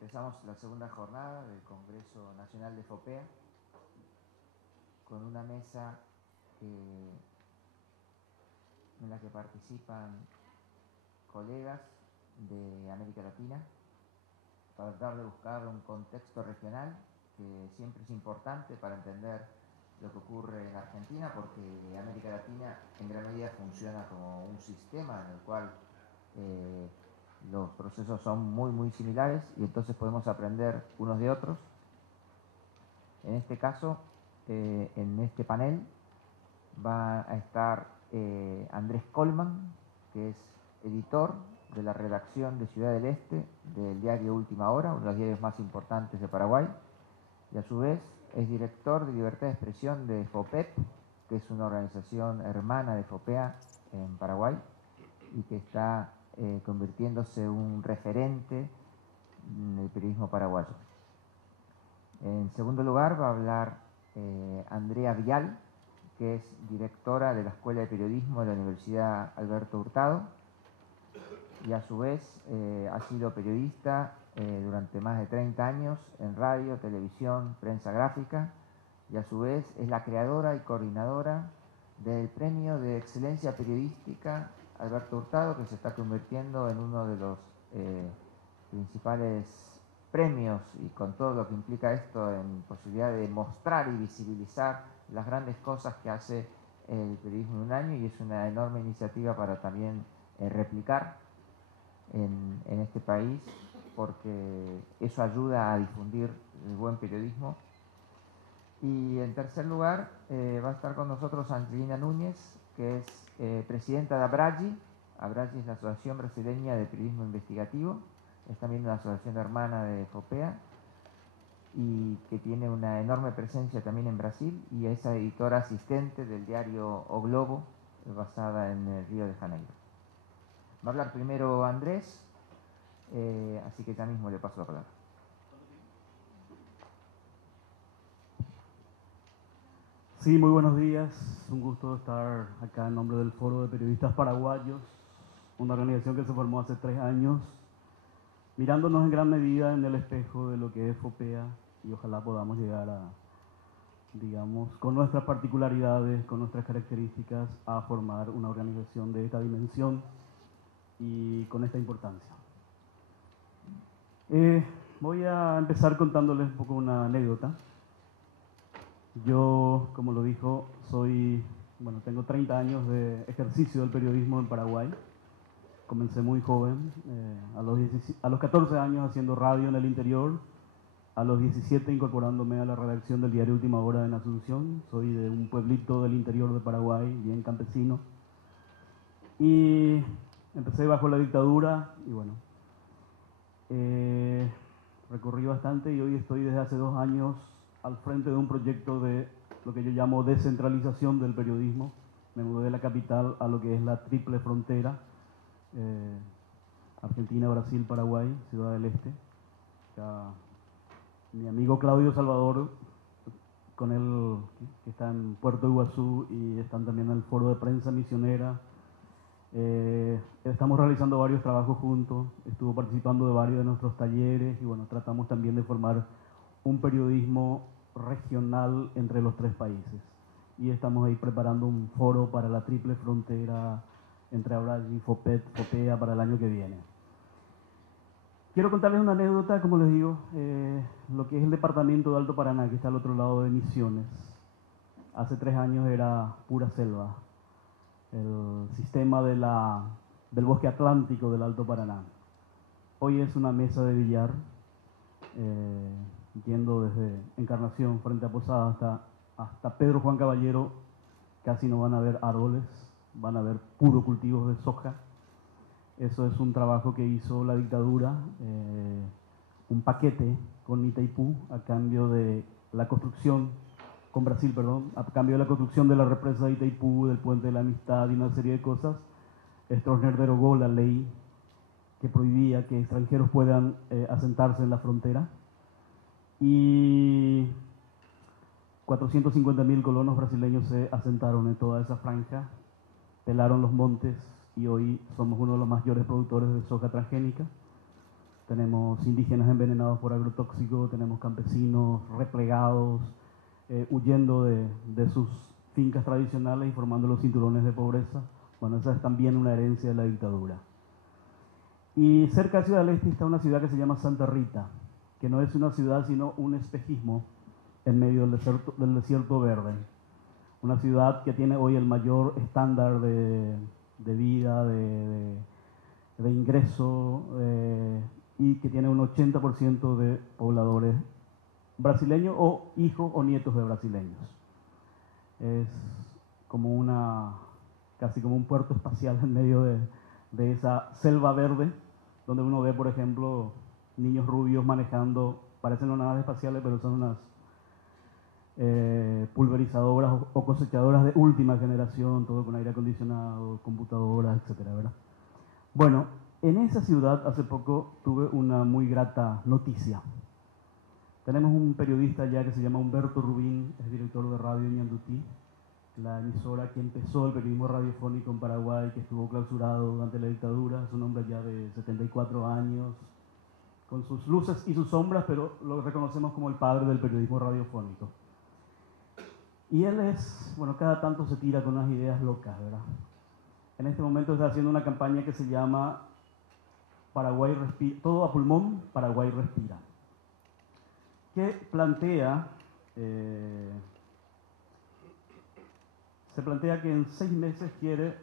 Empezamos la segunda jornada del Congreso Nacional de FOPEA con una mesa en la que participan colegas de América Latina para tratar de buscar un contexto regional que siempre es importante para entender lo que ocurre en Argentina, porque América Latina en gran medida funciona como un sistema en el cual los procesos son muy similares y entonces podemos aprender unos de otros. En este caso, en este panel va a estar Andrés Colman, que es editor de la redacción de Ciudad del Este del diario Última Hora, uno de los diarios más importantes de Paraguay, y a su vez es director de Libertad de Expresión de FOPEP, que es una organización hermana de FOPEA en Paraguay y que está convirtiéndose en un referente en el periodismo paraguayo. En segundo lugar va a hablar Andrea Vial, que es directora de la Escuela de Periodismo de la Universidad Alberto Hurtado y a su vez ha sido periodista durante más de 30 años en radio, televisión, prensa gráfica, y a su vez es la creadora y coordinadora del Premio de Excelencia Periodística Alberto Hurtado, que se está convirtiendo en uno de los principales premios, y con todo lo que implica esto en posibilidad de mostrar y visibilizar las grandes cosas que hace el periodismo en un año, y es una enorme iniciativa para también replicar en este país, porque eso ayuda a difundir el buen periodismo. Y en tercer lugar va a estar con nosotros Angelina Núñez, que es presidenta de ABRAGI. ABRAGI es la Asociación Brasileña de Periodismo Investigativo, es también una asociación hermana de FOPEA y que tiene una enorme presencia también en Brasil, y es editora asistente del diario O Globo, basada en Río de Janeiro. Va a hablar primero Andrés, así que ya mismo le paso la palabra. Sí, muy buenos días. Un gusto estar acá en nombre del Foro de Periodistas Paraguayos, una organización que se formó hace 3 años, mirándonos en gran medida en el espejo de lo que es FOPEA, y ojalá podamos llegar a, digamos, con nuestras particularidades, con nuestras características, a formar una organización de esta dimensión y con esta importancia. Voy a empezar contándoles un poco una anécdota. Yo, como lo dijo, tengo 30 años de ejercicio del periodismo en Paraguay. Comencé muy joven, a los 14 años haciendo radio en el interior, a los 17 incorporándome a la redacción del diario Última Hora en Asunción. Soy de un pueblito del interior de Paraguay, bien campesino. Y empecé bajo la dictadura y bueno, recorrí bastante, y hoy estoy desde hace 2 años al frente de un proyecto de lo que yo llamo descentralización del periodismo. Me mudé de la capital a lo que es la triple frontera, Argentina, Brasil, Paraguay, Ciudad del Este. Acá, mi amigo Claudio Salvador, con él, que está en Puerto Iguazú, y están también en el Foro de Prensa Misionera. Estamos realizando varios trabajos juntos, estuvo participando de varios de nuestros talleres, y bueno, tratamos también de formar un periodismo regional entre los 3 países. Y estamos ahí preparando un foro para la triple frontera entre ABRAGI y FOPEA para el año que viene. Quiero contarles una anécdota, como les digo, lo que es el departamento de Alto Paraná, que está al otro lado de Misiones. Hace 3 años era pura selva, el sistema del bosque atlántico del Alto Paraná. Hoy es una mesa de billar, yendo desde Encarnación frente a Posada hasta Pedro Juan Caballero. Casi no van a ver árboles, van a ver puro cultivos de soja. Eso es un trabajo que hizo la dictadura, un paquete con Itaipú a cambio de la construcción, con Brasil, perdón, a cambio de la construcción de la represa de Itaipú, del Puente de la Amistad y una serie de cosas. Stroessner derogó la ley que prohibía que extranjeros puedan asentarse en la frontera, y 450.000 colonos brasileños se asentaron en toda esa franja, pelaron los montes, y hoy somos uno de los mayores productores de soja transgénica. tenemos indígenas envenenados por agrotóxicos, tenemos campesinos replegados, huyendo de sus fincas tradicionales y formando los cinturones de pobreza. Bueno, esa es también una herencia de la dictadura. Y cerca de Ciudad del Este está una ciudad que se llama Santa Rita, que no es una ciudad sino un espejismo en medio del desierto verde. Una ciudad que tiene hoy el mayor estándar de vida, de ingreso, y que tiene un 80% de pobladores brasileños o hijos o nietos de brasileños. Es como casi como un puerto espacial en medio de esa selva verde, donde uno ve, por ejemplo, niños rubios manejando, parecen unas naves espaciales, pero son unas pulverizadoras o cosechadoras de última generación, todo con aire acondicionado, computadoras, etcétera, ¿verdad? Bueno, en esa ciudad hace poco tuve una muy grata noticia. Tenemos un periodista allá que se llama Humberto Rubín, es director de Radio Ñandutí, la emisora que empezó el periodismo radiofónico en Paraguay, que estuvo clausurado durante la dictadura. Es un hombre ya de 74 años, con sus luces y sus sombras, pero lo reconocemos como el padre del periodismo radiofónico. Y él cada tanto se tira con unas ideas locas, ¿verdad? En este momento está haciendo una campaña que se llama Paraguay Respira, todo a pulmón, Paraguay Respira, que se plantea que en 6 meses quiere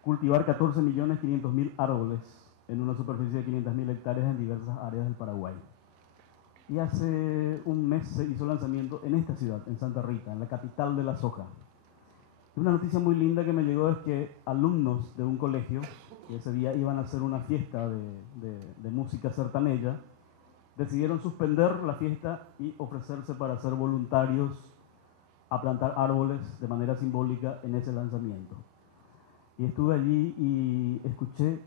cultivar 14.500.000 árboles en una superficie de 500.000 hectáreas en diversas áreas del Paraguay. Y hace un mes se hizo el lanzamiento en esta ciudad, en Santa Rita, en la capital de la soja. Y una noticia muy linda que me llegó es que alumnos de un colegio, que ese día iban a hacer una fiesta de música sertaneja, decidieron suspender la fiesta y ofrecerse para ser voluntarios a plantar árboles de manera simbólica en ese lanzamiento. Y estuve allí y escuché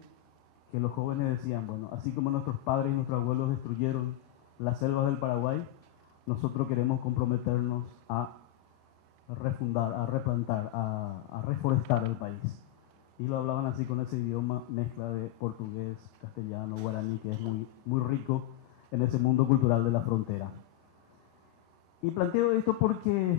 que los jóvenes decían, bueno, así como nuestros padres y nuestros abuelos destruyeron las selvas del Paraguay, nosotros queremos comprometernos a refundar, a replantar, a reforestar el país. Y lo hablaban así con ese idioma mezcla de portugués, castellano, guaraní, que es muy, muy rico en ese mundo cultural de la frontera. Y planteo esto porque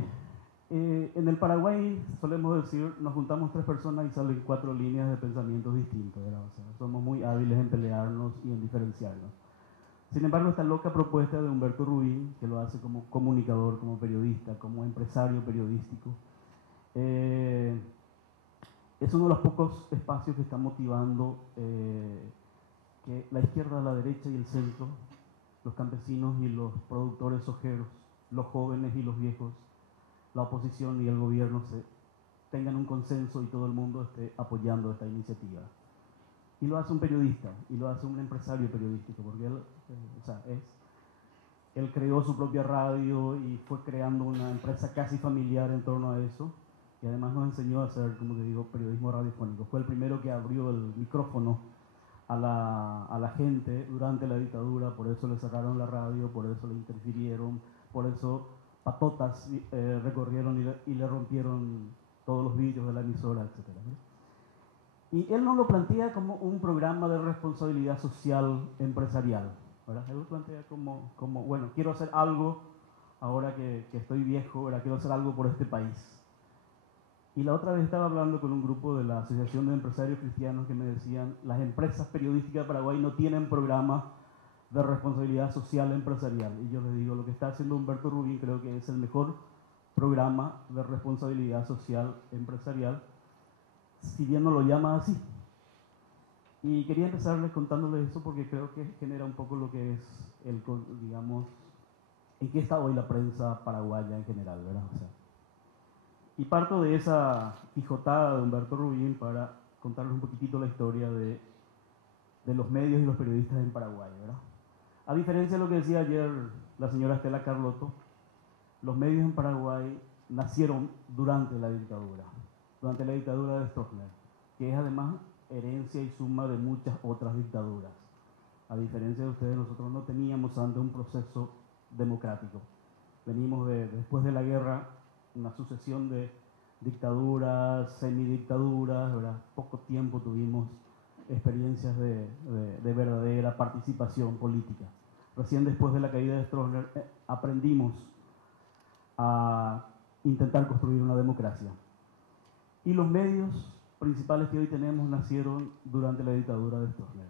en el Paraguay, solemos decir, nos juntamos 3 personas y salen 4 líneas de pensamientos distintos, ¿verdad? O sea, somos muy hábiles en pelearnos y en diferenciarnos. Sin embargo, esta loca propuesta de Humberto Rubín, que lo hace como comunicador, como periodista, como empresario periodístico, es uno de los pocos espacios que está motivando que la izquierda, la derecha y el centro, los campesinos y los productores sojeros, los jóvenes y los viejos, la oposición y el gobierno tengan un consenso y todo el mundo esté apoyando esta iniciativa. Y lo hace un periodista, y lo hace un empresario periodístico, porque él creó su propia radio y fue creando una empresa casi familiar en torno a eso, y además nos enseñó a hacer, como te digo, periodismo radiofónico. Fue el primero que abrió el micrófono a la gente durante la dictadura, por eso le cerraron la radio, por eso le interfirieron, por eso patotas recorrieron y le rompieron todos los vidrios de la emisora, etc. Y él no lo plantea como un programa de responsabilidad social empresarial, ¿verdad? Él lo plantea como bueno, quiero hacer algo ahora que estoy viejo, ¿verdad? Quiero hacer algo por este país. Y la otra vez estaba hablando con un grupo de la Asociación de Empresarios Cristianos que me decían, las empresas periodísticas de Paraguay no tienen programa de responsabilidad social empresarial. Y yo les digo, lo que está haciendo Humberto Rubín creo que es el mejor programa de responsabilidad social empresarial, si bien no lo llama así. Y quería empezarles contándoles eso porque creo que genera un poco lo que es digamos, en qué está hoy la prensa paraguaya en general, ¿verdad? O sea, y parto de esa pijotada de Humberto Rubín para contarles un poquitito la historia de los medios y los periodistas en Paraguay, ¿verdad? A diferencia de lo que decía ayer la señora Estela Carlotto, los medios en Paraguay nacieron durante la dictadura de Stroessner, que es además herencia y suma de muchas otras dictaduras. A diferencia de ustedes, nosotros no teníamos antes un proceso democrático. Venimos después de la guerra, una sucesión de dictaduras, semidictaduras, ¿verdad? Poco tiempo tuvimos experiencias de verdadera participación política. Recién después de la caída de Stroessner aprendimos a intentar construir una democracia. Y los medios principales que hoy tenemos nacieron durante la dictadura de Stroessner.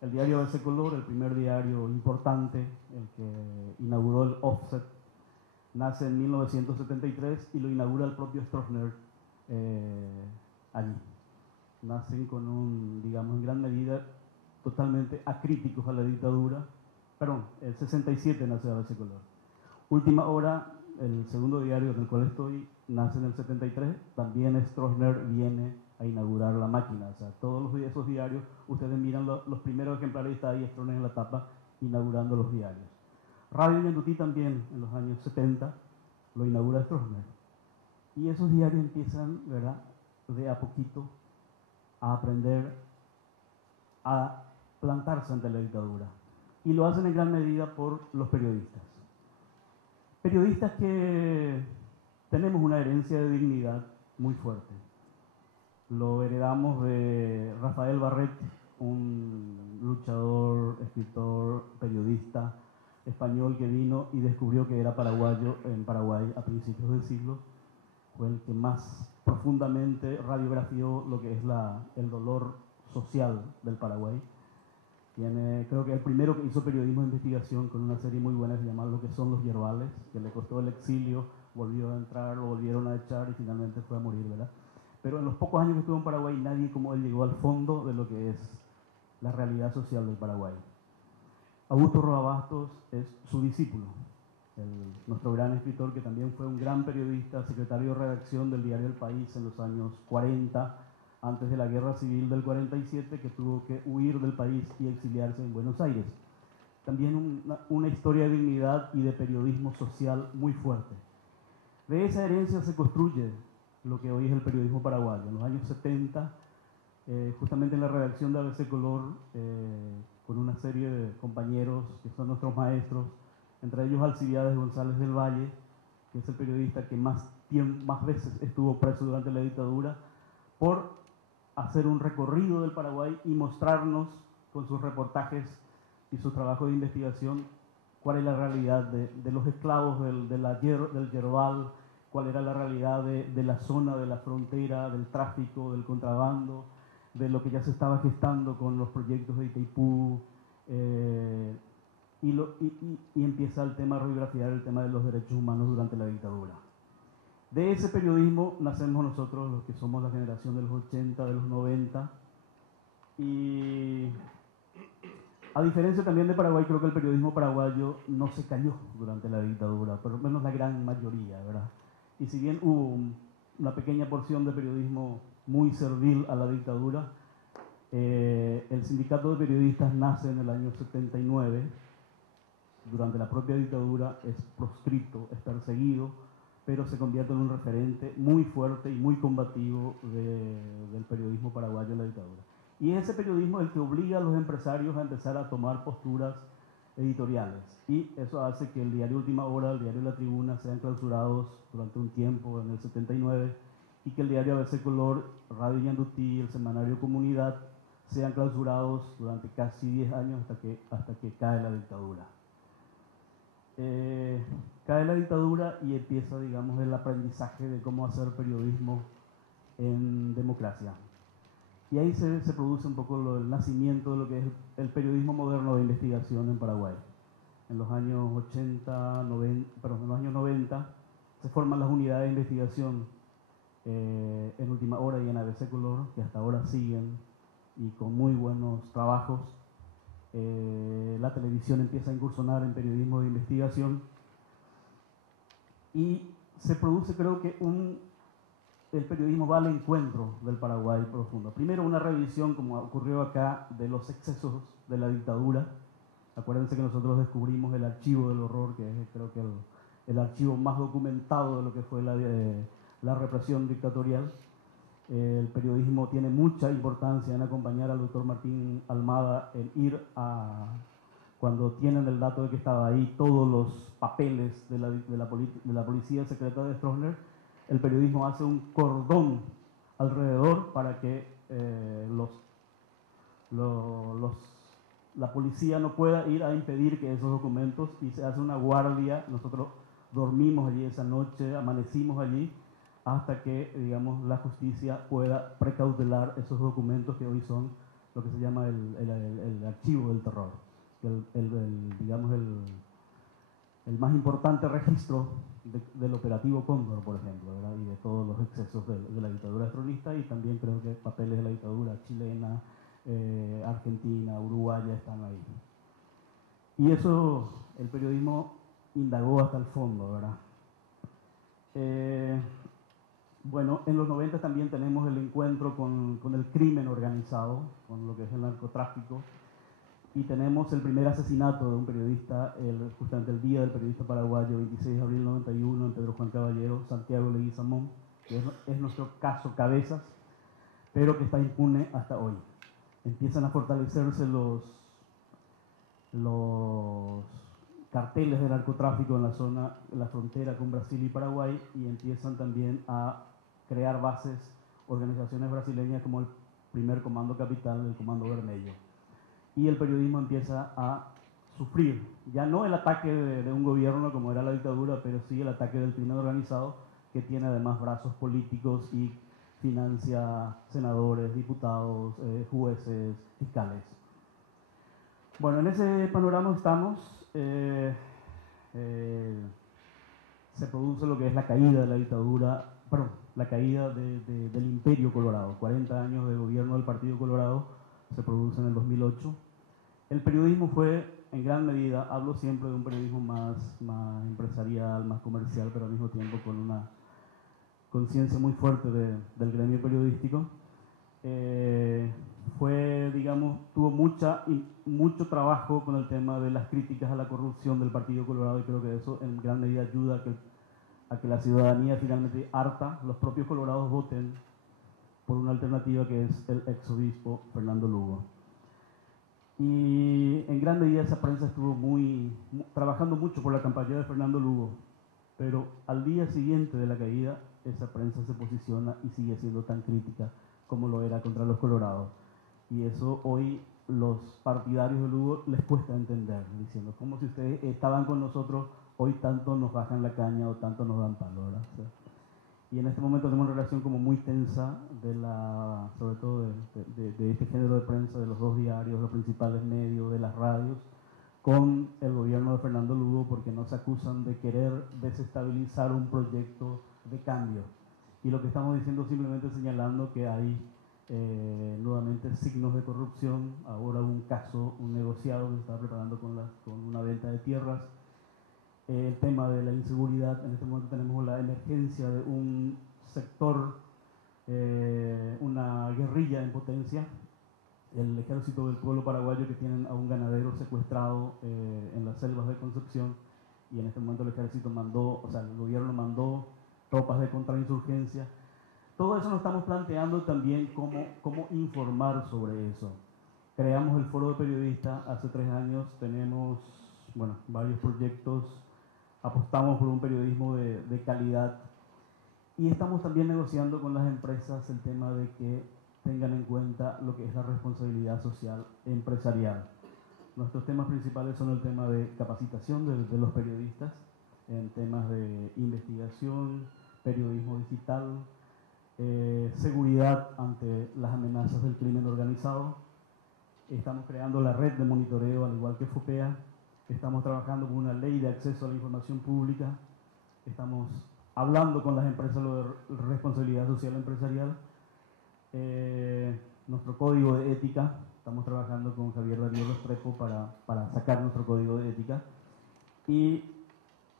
El diario ABC Color, el primer diario importante, el que inauguró el offset, nace en 1973 y lo inaugura el propio Stroessner allí. Nacen con digamos, en gran medida totalmente acríticos a la dictadura. Perdón, el 67 nace ABC Color. Última Hora, el segundo diario en el cual estoy, nace en el 73. También Stroessner viene a inaugurar la máquina. O sea, todos esos diarios, ustedes miran los primeros ejemplares y está ahí Stroessner en la tapa inaugurando los diarios. Radio Ñandutí también, en los años 70, lo inaugura Stroessner. Y esos diarios empiezan, ¿verdad?, de a poquito a aprender a plantarse ante la dictadura. Y lo hacen en gran medida por los periodistas. Periodistas que tenemos una herencia de dignidad muy fuerte. Lo heredamos de Rafael Barret, un luchador, escritor, periodista español que vino y descubrió que era paraguayo en Paraguay a principios del siglo. Fue el que más profundamente radiografió lo que es el dolor social del Paraguay. Creo que el primero que hizo periodismo de investigación con una serie muy buena que se llama Lo que son los yerbales, que le costó el exilio, volvió a entrar, lo volvieron a echar y finalmente fue a morir, ¿verdad? Pero en los pocos años que estuvo en Paraguay, nadie como él llegó al fondo de lo que es la realidad social del Paraguay. Augusto Roa Bastos es su discípulo, nuestro gran escritor, que también fue un gran periodista, secretario de redacción del diario El País en los años 40, antes de la Guerra Civil del 47, que tuvo que huir del país y exiliarse en Buenos Aires. También una historia de dignidad y de periodismo social muy fuerte. De esa herencia se construye lo que hoy es el periodismo paraguayo. En los años 70, justamente en la redacción de ABC Color, con una serie de compañeros que son nuestros maestros, entre ellos Alcibiades González del Valle, que es el periodista que más veces estuvo preso durante la dictadura, por hacer un recorrido del Paraguay y mostrarnos con sus reportajes y su trabajo de investigación cuál es la realidad de los esclavos del Yerbal, cuál era la realidad de la zona de la frontera, del tráfico, del contrabando, de lo que ya se estaba gestando con los proyectos de Itaipú, y empieza el tema a radiografiar el tema de los derechos humanos durante la dictadura. De ese periodismo nacemos nosotros, los que somos la generación de los 80, de los 90, y a diferencia también de Paraguay, creo que el periodismo paraguayo no se cayó durante la dictadura, por lo menos la gran mayoría, ¿verdad? Y si bien hubo una pequeña porción de periodismo muy servil a la dictadura, el sindicato de periodistas nace en el año 79, durante la propia dictadura, es proscrito, es perseguido, pero se convierte en un referente muy fuerte y muy combativo del periodismo paraguayo en la dictadura. Y es ese periodismo el que obliga a los empresarios a empezar a tomar posturas editoriales. Y eso hace que el diario Última Hora, el diario La Tribuna, sean clausurados durante un tiempo, en el 79, y que el diario ABC Color, Radio Ñandutí, el semanario Comunidad, sean clausurados durante casi 10 años hasta que cae la dictadura. Cae la dictadura y empieza, digamos, el aprendizaje de cómo hacer periodismo en democracia. Y ahí se produce un poco el nacimiento de lo que es el periodismo moderno de investigación en Paraguay. En los años 90 se forman las unidades de investigación en Última Hora y en ABC Color, que hasta ahora siguen y con muy buenos trabajos. La televisión empieza a incursionar en periodismo de investigación y se produce, creo que, el periodismo va al encuentro del Paraguay profundo. Primero, una revisión, como ocurrió acá, de los excesos de la dictadura. Acuérdense que nosotros descubrimos el archivo del horror, que es, creo que, el archivo más documentado de lo que fue la represión dictatorial. El periodismo tiene mucha importancia en acompañar al doctor Martín Almada en ir cuando tienen el dato de que estaba ahí todos los papeles de la policía secreta de Stroessner. El periodismo hace un cordón alrededor para que la policía no pueda ir a impedir que esos documentos, y se hace una guardia. Nosotros dormimos allí esa noche, amanecimos allí, hasta que, digamos, la justicia pueda precautelar esos documentos que hoy son lo que se llama el archivo del terror. Digamos, el más importante registro del operativo Cóndor, por ejemplo, ¿verdad? Y de todos los excesos de la dictadura peronista, y también creo que papeles de la dictadura chilena, argentina, uruguaya están ahí. Y eso el periodismo indagó hasta el fondo, ¿verdad? Bueno, en los 90 también tenemos el encuentro con el crimen organizado, con lo que es el narcotráfico, y tenemos el primer asesinato de un periodista, justamente el día del periodista paraguayo, 26 de abril del 91, en Pedro Juan Caballero, Santiago Leguizamón, que es nuestro caso cabezas, pero que está impune hasta hoy. Empiezan a fortalecerse los carteles de narcotráfico en la zona, en la frontera con Brasil y Paraguay, y empiezan también a crear bases, organizaciones brasileñas como el primer Comando Capital, el Comando Vermelho. Y el periodismo empieza a sufrir, ya no el ataque de un gobierno como era la dictadura, pero sí el ataque del crimen organizado, que tiene además brazos políticos y financia senadores, diputados, jueces, fiscales. Bueno, en ese panorama estamos. Se produce lo que es la caída de la dictadura, perdón, la caída del Imperio Colorado. 40 años de gobierno del Partido Colorado se produce en el 2008. El periodismo fue, en gran medida, hablo siempre de un periodismo más empresarial, más comercial, pero al mismo tiempo con una conciencia muy fuerte del gremio periodístico. Tuvo mucho trabajo con el tema de las críticas a la corrupción del Partido Colorado, y creo que eso en gran medida ayuda a que la ciudadanía finalmente harta, los propios colorados voten por una alternativa que es el exobispo Fernando Lugo. Y en gran medida esa prensa estuvo trabajando mucho por la campaña de Fernando Lugo, pero al día siguiente de la caída esa prensa se posiciona y sigue siendo tan crítica como lo era contra los colorados. Y eso hoy los partidarios de Lugo les cuesta entender, diciendo, como si ustedes estaban con nosotros, hoy tanto nos bajan la caña o tanto nos dan palo, ¿verdad? O sea, y en este momento tenemos una relación como muy tensa, sobre todo de este género de prensa, de los dos diarios, los principales medios, de las radios, con el gobierno de Fernando Lugo, porque nos acusan de querer desestabilizar un proyecto de cambio. Y lo que estamos diciendo simplemente señalando que hay nuevamente signos de corrupción. Ahora un caso, un negociado que se está preparando con una venta de tierras. El tema de la inseguridad, en este momento tenemos la emergencia de un sector, una guerrilla en potencia, el ejército del pueblo paraguayo, que tienen a un ganadero secuestrado en las selvas de Concepción, y en este momento el ejército el gobierno mandó tropas de contrainsurgencia. Todo eso nos estamos planteando también cómo informar sobre eso. Creamos el Foro de Periodistas hace 3 años, tenemos varios proyectos, apostamos por un periodismo de calidad, y estamos también negociando con las empresas el tema de que tengan en cuenta lo que es la responsabilidad social empresarial. Nuestros temas principales son el tema de capacitación de los periodistas en temas de investigación, periodismo digital, seguridad ante las amenazas del crimen organizado. Estamos creando la red de monitoreo, al igual que FOPEA. Estamos trabajando con una ley de acceso a la información pública. Estamos hablando con las empresas de responsabilidad social empresarial. Nuestro código de ética, estamos trabajando con Javier Darío Restrepo para sacar nuestro código de ética, y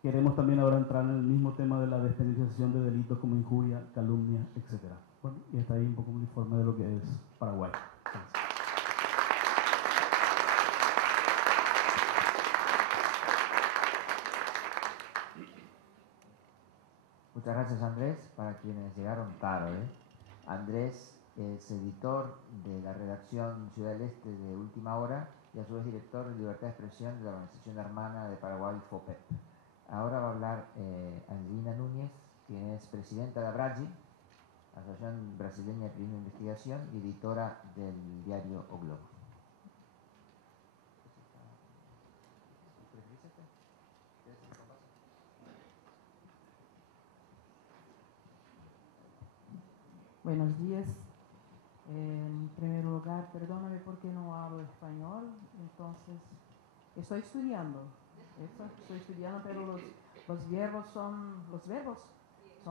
queremos también ahora entrar en el mismo tema de la despenalización de delitos como injuria, calumnia, etc. Bueno, y está ahí un poco un informe de lo que es Paraguay. Gracias. Muchas gracias, Andrés, para quienes llegaron tarde. Andrés es editor de la redacción Ciudad del Este de Última Hora y a su vez director de Libertad de Expresión de la Organización Hermana de Paraguay, FOPEP. Ahora va a hablar Angelina Núñez, quien es presidenta de ABRAGI, Asociación Brasileña de Periodismo de Investigación, y editora del diario O Globo. Buenos días. En primer lugar, perdóname porque no hablo español, entonces estoy estudiando, pero los verbos son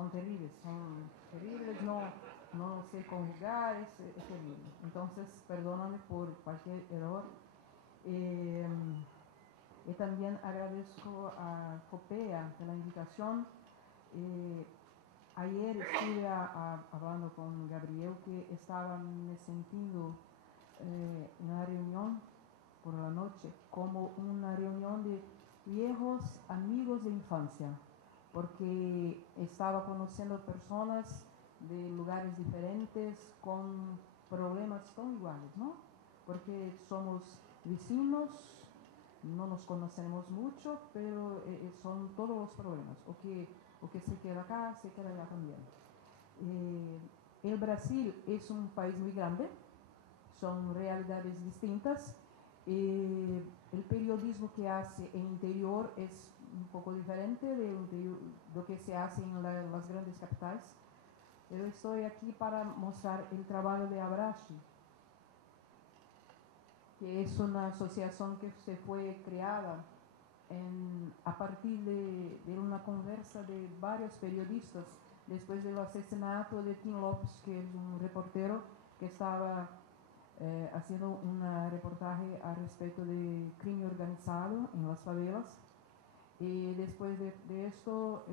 terribles, no sé conjugar, es terrible. Entonces, perdóname por cualquier error. Y también agradezco a COPEA de la invitación. Ayer estuve hablando con Gabriel que estaba me sintiendo en una reunión por la noche como una reunión de viejos amigos de infancia, porque estaba conociendo personas de lugares diferentes con problemas tan iguales, ¿no? Porque somos vecinos, no nos conocemos mucho, pero son todos los problemas. O que se queda acá, se queda allá también. El Brasil es un país muy grande, son realidades distintas. El periodismo que hace en interior es un poco diferente de lo que se hace en las grandes capitales. Yo estoy aquí para mostrar el trabajo de Abrache, que es una asociación que se fue creada a partir de una conversa de varios periodistas después del asesinato de Tim Lopes, que es un reportero que estaba haciendo un reportaje al respecto de crimen organizado en las favelas. Y después de esto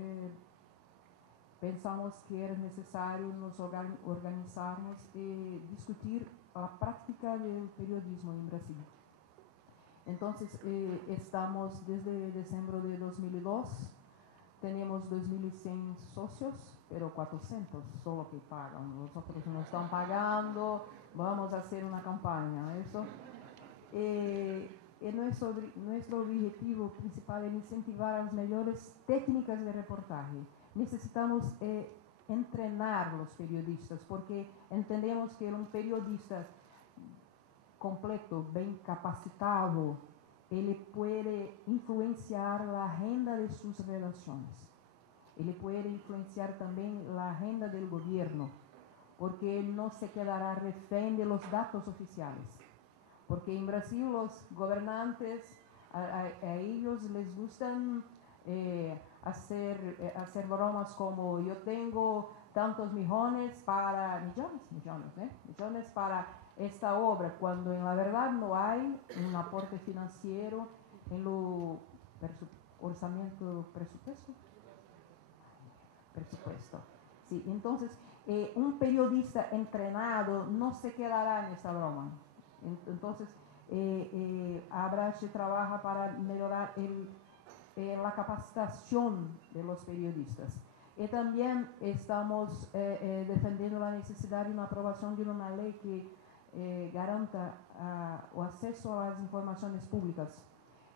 pensamos que era necesario nos organizarnos y discutir la práctica del periodismo en Brasil. Entonces, estamos desde diciembre de 2002, tenemos 2.100 socios, pero 400 solo que pagan. Los otros no están pagando, vamos a hacer una campaña. Eso. Nuestro objetivo principal es incentivar las mejores técnicas de reportaje. Necesitamos entrenar los periodistas, porque entendemos que un periodista completo, bien capacitado, él puede influenciar la agenda de sus relaciones. Él puede influenciar también la agenda del gobierno, porque él no se quedará refén de los datos oficiales. Porque en Brasil los gobernantes, a ellos les gustan hacer bromas como yo tengo tantos millones para esta obra, cuando en la verdad no hay un aporte financiero en lo presupuesto. Sí, entonces un periodista entrenado no se quedará en esta broma. Entonces Abrache trabaja para mejorar la capacitación de los periodistas. Y también estamos defendiendo la necesidad de una aprobación de una ley que garanta o acceso a las informaciones públicas.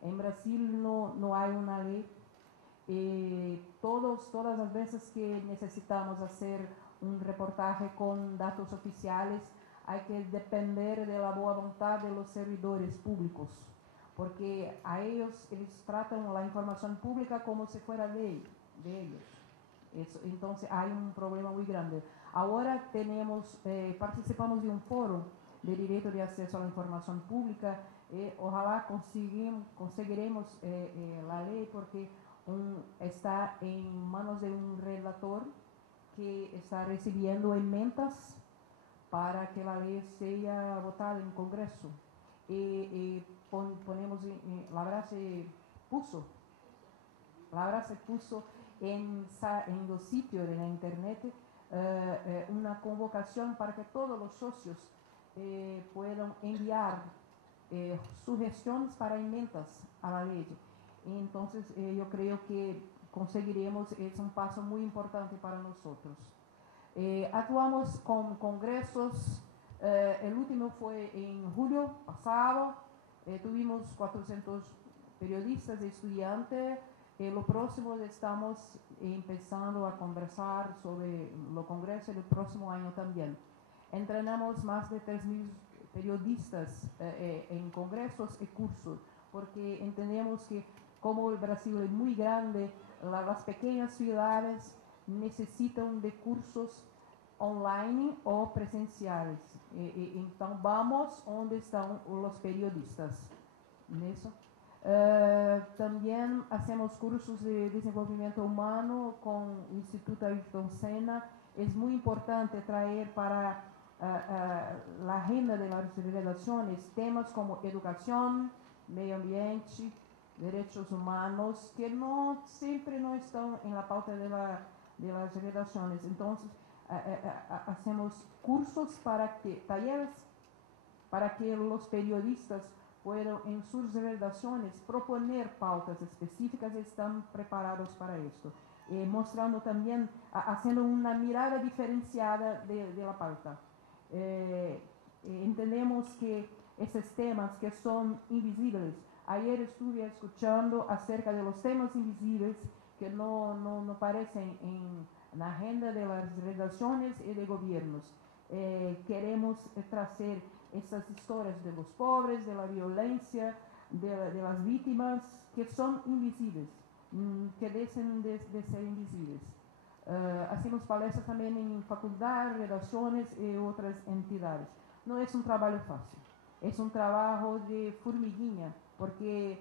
En Brasil no hay una ley. Todas las veces que necesitamos hacer un reportaje con datos oficiales, hay que depender de la buena voluntad de los servidores públicos, porque ellos tratan la información pública como si fuera de ellos. Entonces hay un problema muy grande. Ahora participamos de un foro de derecho de acceso a la información pública. Ojalá conseguiremos la ley, porque está en manos de un relator que está recibiendo enmiendas para que la ley sea votada en Congreso. Ponemos Abrache puso en los sitios de la internet una convocación para que todos los socios puedan enviar sugestiones para enmiendas a la ley. Entonces yo creo que conseguiremos, es un paso muy importante para nosotros. Actuamos con congresos, el último fue en julio pasado, tuvimos 400 periodistas y estudiantes. Lo próximo estamos empezando a conversar sobre los congresos el próximo año también. Entrenamos más de 3.000 periodistas en congresos y cursos, porque entendemos que como el Brasil es muy grande, las pequeñas ciudades necesitan de cursos online ou presenciais. Então, vamos onde estão os periodistas. Nisso. Também hacemos cursos de desenvolvimento humano com o Instituto Ayrton Senna. É muito importante trazer para a agenda de las relações temas como educação, meio ambiente, direitos humanos, que não sempre não estão na pauta de las relações. Então, hacemos cursos talleres para que os periodistas puedan en sus redacciones proponer pautas específicas y están preparados para esto. Mostrando también, haciendo una mirada diferenciada de la pauta. Entendemos que esos temas que son invisibles, ayer estuve escuchando acerca de los temas invisibles que no aparecen en la agenda de las redacciones y de gobiernos. Queremos traer estas historias de los pobres, de la violencia, de las víctimas, que son invisibles, que dejan de ser invisibles. Hacemos palestras también en facultad, redacciones y otras entidades. No es un trabajo fácil, es un trabajo de formiguilla, porque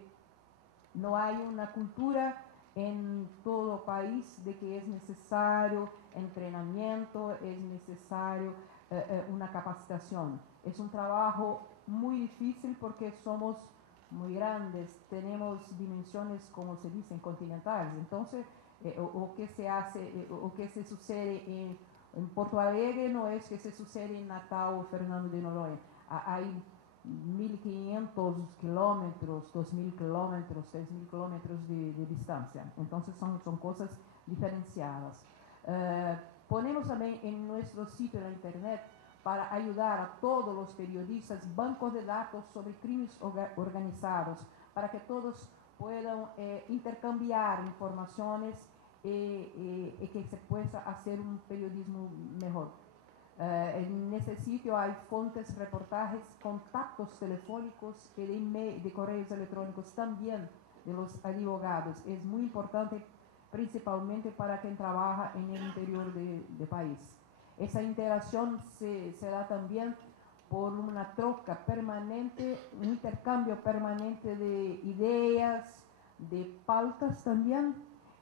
no hay una cultura en todo el país de que es necesario entrenamiento, es necesario una capacitación. Es un trabajo muy difícil porque somos muy grandes, tenemos dimensiones, como se dicen, continentales. Entonces, o que se hace, o que se sucede en Porto Alegre no es que se sucede en Natal o Fernando de Noronha. Hay 1.500 kilómetros, 2.000 kilómetros, 3.000 kilómetros de distancia. Entonces, son cosas diferenciadas. Ponemos también en nuestro sitio en la internet, para ayudar a todos los periodistas, bancos de datos sobre crímenes organizados, para que todos puedan intercambiar informaciones y que se pueda hacer un periodismo mejor. En ese sitio hay fuentes, reportajes, contactos telefónicos y de correos electrónicos también de los abogados. Es muy importante, principalmente para quien trabaja en el interior del país. Esa interacción se da también por una troca permanente, un intercambio permanente de ideas, de pautas también.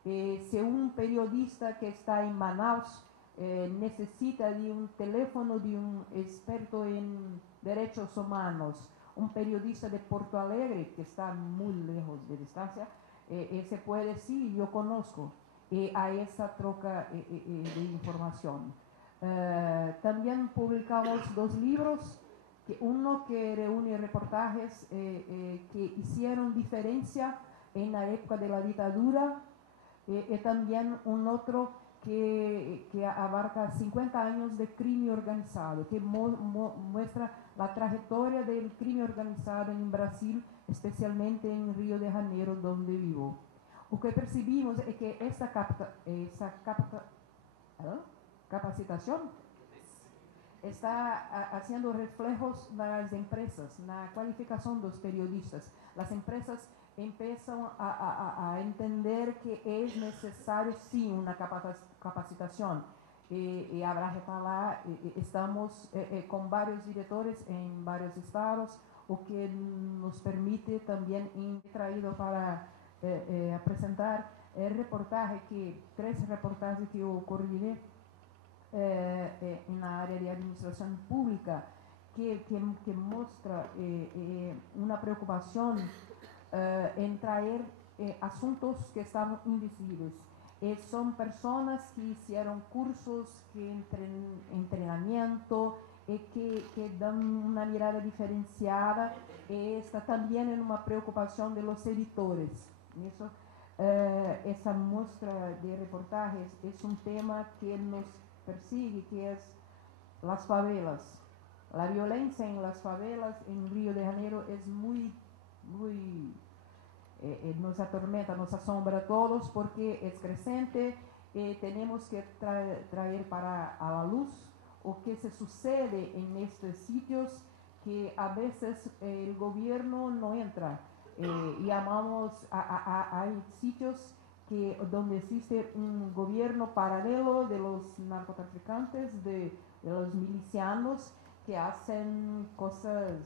Si un periodista que está en Manaus necesita de un teléfono de un experto en derechos humanos, un periodista de Porto Alegre que está muy lejos de distancia, se puede decir, yo conozco, a esa troca de información. También publicamos 2 libros, uno que reúne reportajes que hicieron diferencia en la época de la dictadura, y también un otro que abarca 50 años de crimen organizado, que muestra la trayectoria del crimen organizado en Brasil, especialmente en Río de Janeiro, donde vivo. Lo que percibimos es que esta capacitación está haciendo reflejos en las empresas, en la cualificación de los periodistas. Las empresas empiezan a entender que es necesario sí una capacitación. Y habrá que hablar, estamos con varios directores en varios estados, o que nos permite también traído para presentar el reportaje, 3 reportajes que yo coordiné en la área de administración pública, que muestra una preocupación en traer asuntos que estaban invisibles. Son personas que hicieron cursos, que entrenamiento, que dan una mirada diferenciada. Está también en una preocupación de los editores. Eso, esa muestra de reportajes es un tema que nos persigue, que es las favelas. La violencia en las favelas en Río de Janeiro es muy nos atormenta, nos asombra a todos, porque es creciente. Tenemos que traer para a la luz o que se sucede en estos sitios, que a veces el gobierno no entra. Llamamos hay sitios donde existe un gobierno paralelo de los narcotraficantes, de los milicianos que hacen cosas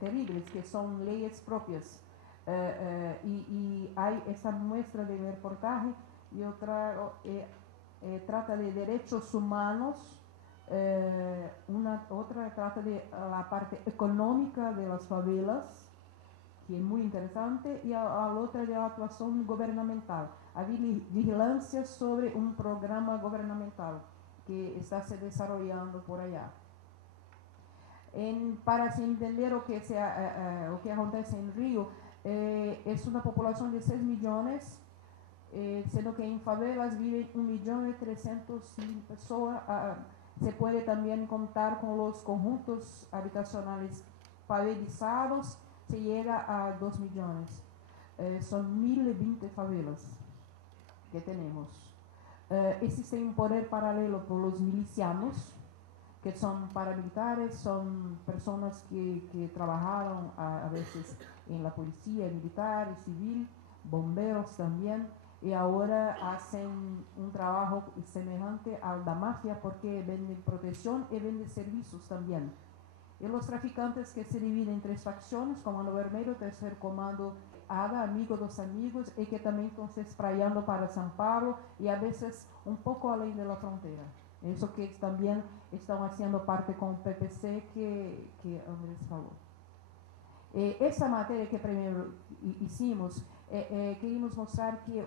terribles, que son leyes propias. Y hay esa muestra del reportaje y otra trata de derechos humanos, otra trata de la parte económica de las favelas, que es muy interesante, y a la otra de la actuación gubernamental, a vigilancia sobre un programa gubernamental que está se desarrollando por allá. Para se entender lo que acontece en Río, es una población de 6 millones, siendo que en favelas viven 1.300.000 personas. Se puede también contar con los conjuntos habitacionales paverizados, se llega a 2 millones. Son 1.020 favelas que tenemos. Existe un poder paralelo por los milicianos, que son paramilitares, son personas que trabajaron a veces en la policía militar y civil, bomberos también, y ahora hacen un trabajo semejante al de la mafia porque venden protección y venden servicios también. Y los traficantes que se dividen en 3 facciones, Comando Vermelho, Tercer Comando ADA, Amigo dos Amigos, y que también están se esprayando para São Paulo y a veces un poco além de la frontera. Eso que también están haciendo parte con el PPC que Andrés falou. Esa materia que primero hicimos, queríamos mostrar que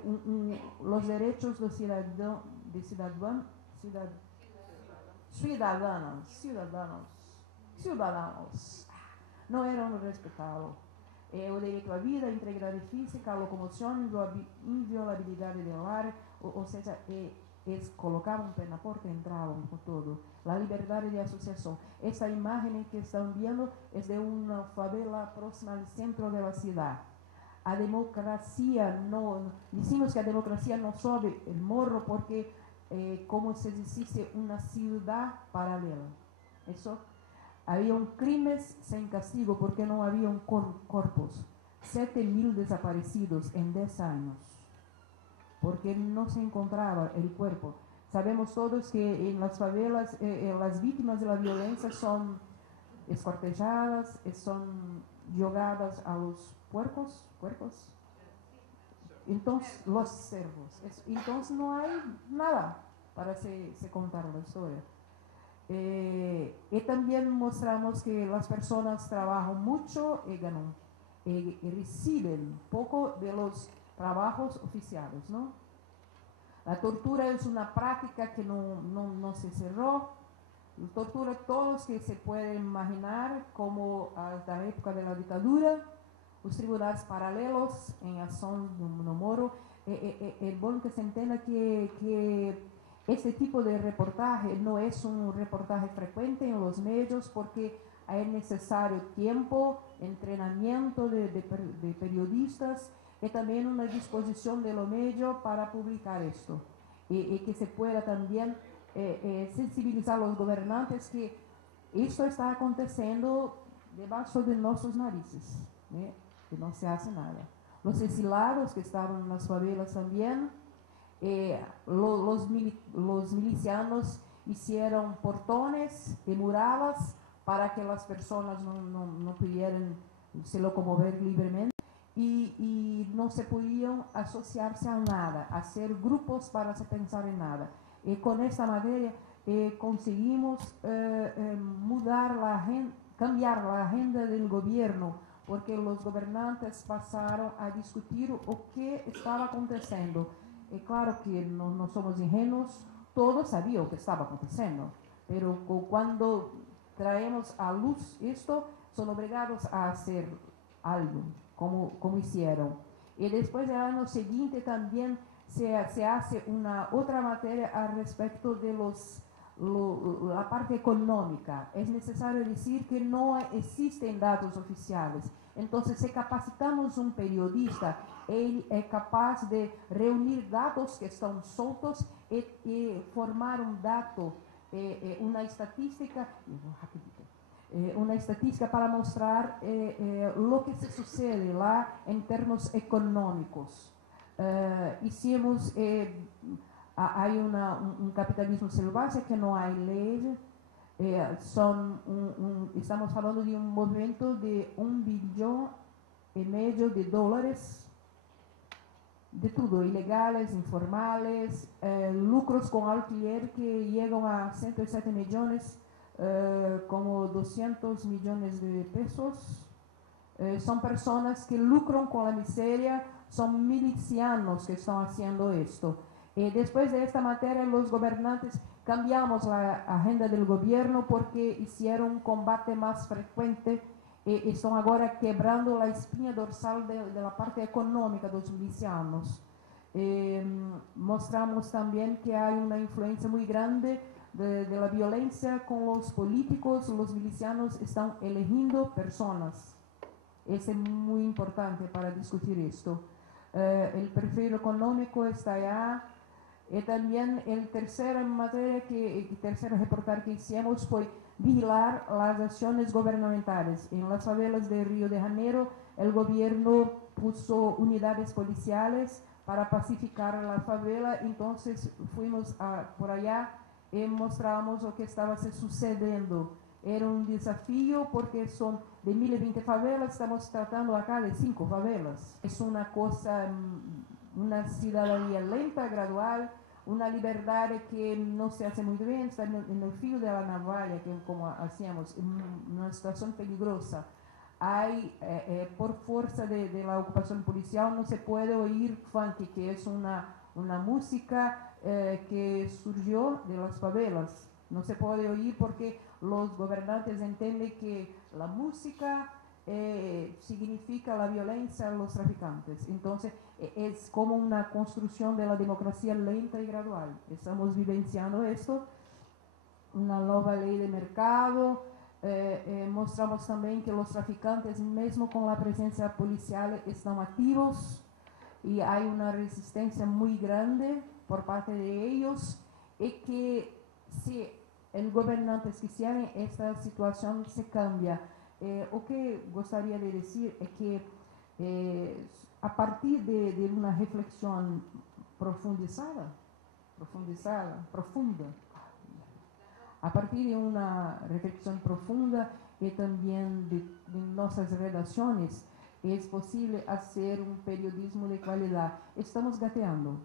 los derechos de ciudadanos no eran respetados. O derecho à vida, a integridade física, a locomoção, a inviolabilidade do lar, ou seja, eles colocavam o pé na porta e entravam com tudo. A liberdade de associação. Essa imagem que estão vendo é de uma favela próxima ao centro da cidade. A democracia não, dizemos que a democracia não sobe o morro porque como se existisse uma cidade paralela. Isso. Habían crímenes sin castigo porque no habían corpos. 7.000 desaparecidos en 10 años. Porque no se encontraba el cuerpo. Sabemos todos que en las favelas las víctimas de la violencia son escuartejadas, son jogadas a los puercos. Entonces, los cervos. Entonces no hay nada para se contar la historia. Y también mostramos que las personas trabajan mucho y ganan y reciben poco de los trabajos oficiales, ¿no? La tortura es una práctica que no se cerró. La tortura todos que se pueden imaginar, como hasta la época de la dictadura, los tribunales paralelos en acción no moro. Es bueno que se entienda que este tipo de reportaje no es un reportaje frecuente en los medios porque es necesario tiempo, entrenamiento de periodistas y también una disposición de los medios para publicar esto. Y que se pueda también sensibilizar a los gobernantes que esto está aconteciendo debajo de nuestras narices, ¿eh? Que no se hace nada. Los exilados que estaban en las favelas también, los milicianos hicieron portones y murallas para que las personas no pudieran se locomover libremente y no se podían asociarse a nada, hacer grupos para se pensar en nada. Y con esta materia conseguimos cambiar la agenda del gobierno, porque los gobernantes pasaron a discutir o que estaba aconteciendo. Claro que no somos ingenuos, todos sabían lo que estaba aconteciendo, pero cuando traemos a luz esto, son obligados a hacer algo, como hicieron. Y después del año siguiente también se hace otra materia al respecto de la parte económica. Es necesario decir que no existen datos oficiales. Entonces, si capacitamos un periodista, él es capaz de reunir datos que están soltos y formar un dato, una estadística para mostrar lo que se sucede lá en términos económicos. hicimos, hay un capitalismo salvaje que no hay ley. Estamos hablando de un movimiento de $1,5 bilhão de todo, ilegales, informales, lucros con alquiler que llegan a 107 millones, como 200 millones de pesos. Son personas que lucran con la miseria, son milicianos que están haciendo esto. Después de esta materia, los gobernantes cambiamos la agenda del gobierno porque hicieron un combate más frecuente y están ahora quebrando la espina dorsal de la parte económica de los milicianos. Mostramos también que hay una influencia muy grande de la violencia con los políticos. Los milicianos están eligiendo personas. Es muy importante para discutir esto. El perfil económico está allá. Y también el tercer reportaje que hicimos fue vigilar las acciones gubernamentales. En las favelas de Río de Janeiro, el gobierno puso unidades policiales para pacificar la favela. Entonces fuimos por allá y mostramos lo que estaba sucediendo. Era un desafío porque son de 1.020 favelas, estamos tratando acá de 5 favelas. Es una cosa, una ciudadanía lenta, gradual, una libertad que no se hace muy bien, está en el filo de la navalla, que como hacíamos, en una situación peligrosa. Hay, por fuerza de la ocupación policial, no se puede oír funk, que es una música que surgió de las favelas. No se puede oír porque los gobernantes entienden que la música significa la violencia a los traficantes. Entonces, es como una construcción de la democracia lenta y gradual. Estamos vivenciando esto, una nueva ley de mercado. Mostramos también que los traficantes, mismo con la presencia policial, están activos y hay una resistencia muy grande por parte de ellos, y que si el gobernante quisiera, esta situación se cambia. Lo que gostaria de decir es que a partir de una reflexión profunda, a partir de una reflexión profunda y también de nuestras relaciones, es posible hacer un periodismo de calidad. Estamos gateando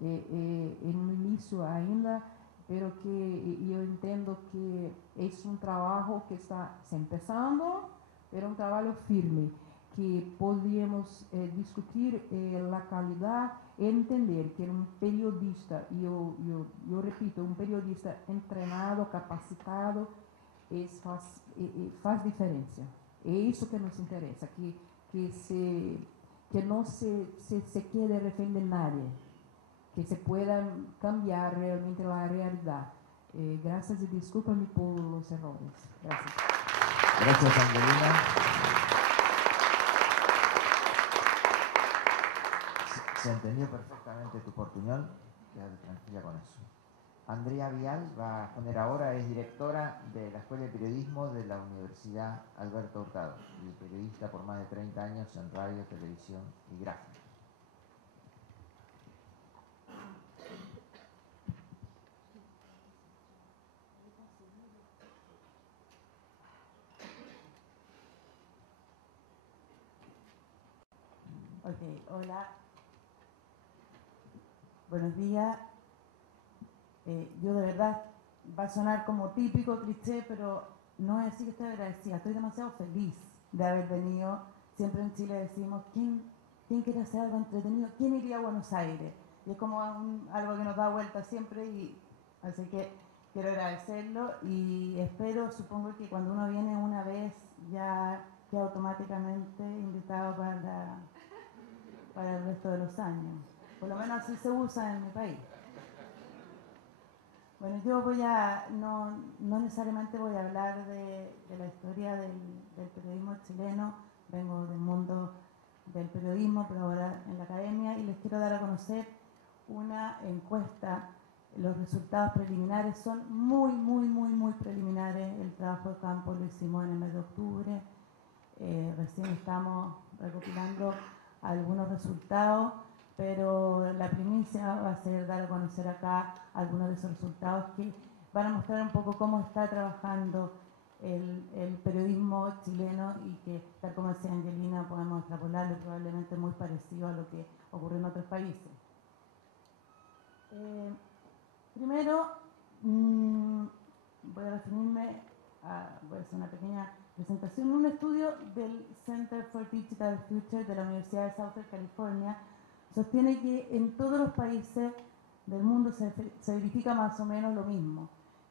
en un inicio ainda, pero que yo entiendo que es un trabajo que está empezando, pero un trabajo firme, que podríamos discutir la calidad y entender que un periodista, y yo repito, un periodista entrenado, capacitado, faz diferencia. Es eso que nos interesa, que no se quede refén de nadie, que se pueda cambiar realmente la realidad. Gracias y discúlpame por los errores. Gracias. Gracias, Angelina. Se entendió perfectamente tu portuñol, quédate tranquila con eso. Andrea Vial va a poner ahora, es directora de la Escuela de Periodismo de la Universidad Alberto Hurtado y periodista por más de 30 años en radio, televisión y gráfica. Ok, hola. Buenos días. Yo de verdad, va a sonar como típico cliché, pero no es así que estoy agradecida. Estoy demasiado feliz de haber venido. Siempre en Chile decimos, ¿quién quiere hacer algo entretenido? ¿Quién iría a Buenos Aires? Y es como algo que nos da vuelta siempre, y así que quiero agradecerlo y espero, supongo que cuando uno viene una vez ya queda automáticamente invitado para el resto de los años. Por lo menos así se usa en mi país. Bueno, yo no necesariamente voy a hablar de la historia del periodismo chileno. Vengo del mundo del periodismo, pero ahora en la academia, y les quiero dar a conocer una encuesta. Los resultados preliminares son muy preliminares. El trabajo de campo lo hicimos en el mes de octubre. Recién estamos recopilando algunos resultados, pero la primicia va a ser dar a conocer acá algunos de esos resultados que van a mostrar un poco cómo está trabajando el periodismo chileno y que, tal como decía Angelina, podemos extrapolarlo probablemente muy parecido a lo que ocurre en otros países. Primero, voy a referirme voy a hacer una pequeña presentación. Un estudio del Center for Digital Future de la Universidad de Southern California sostiene que en todos los países del mundo se verifica más o menos lo mismo,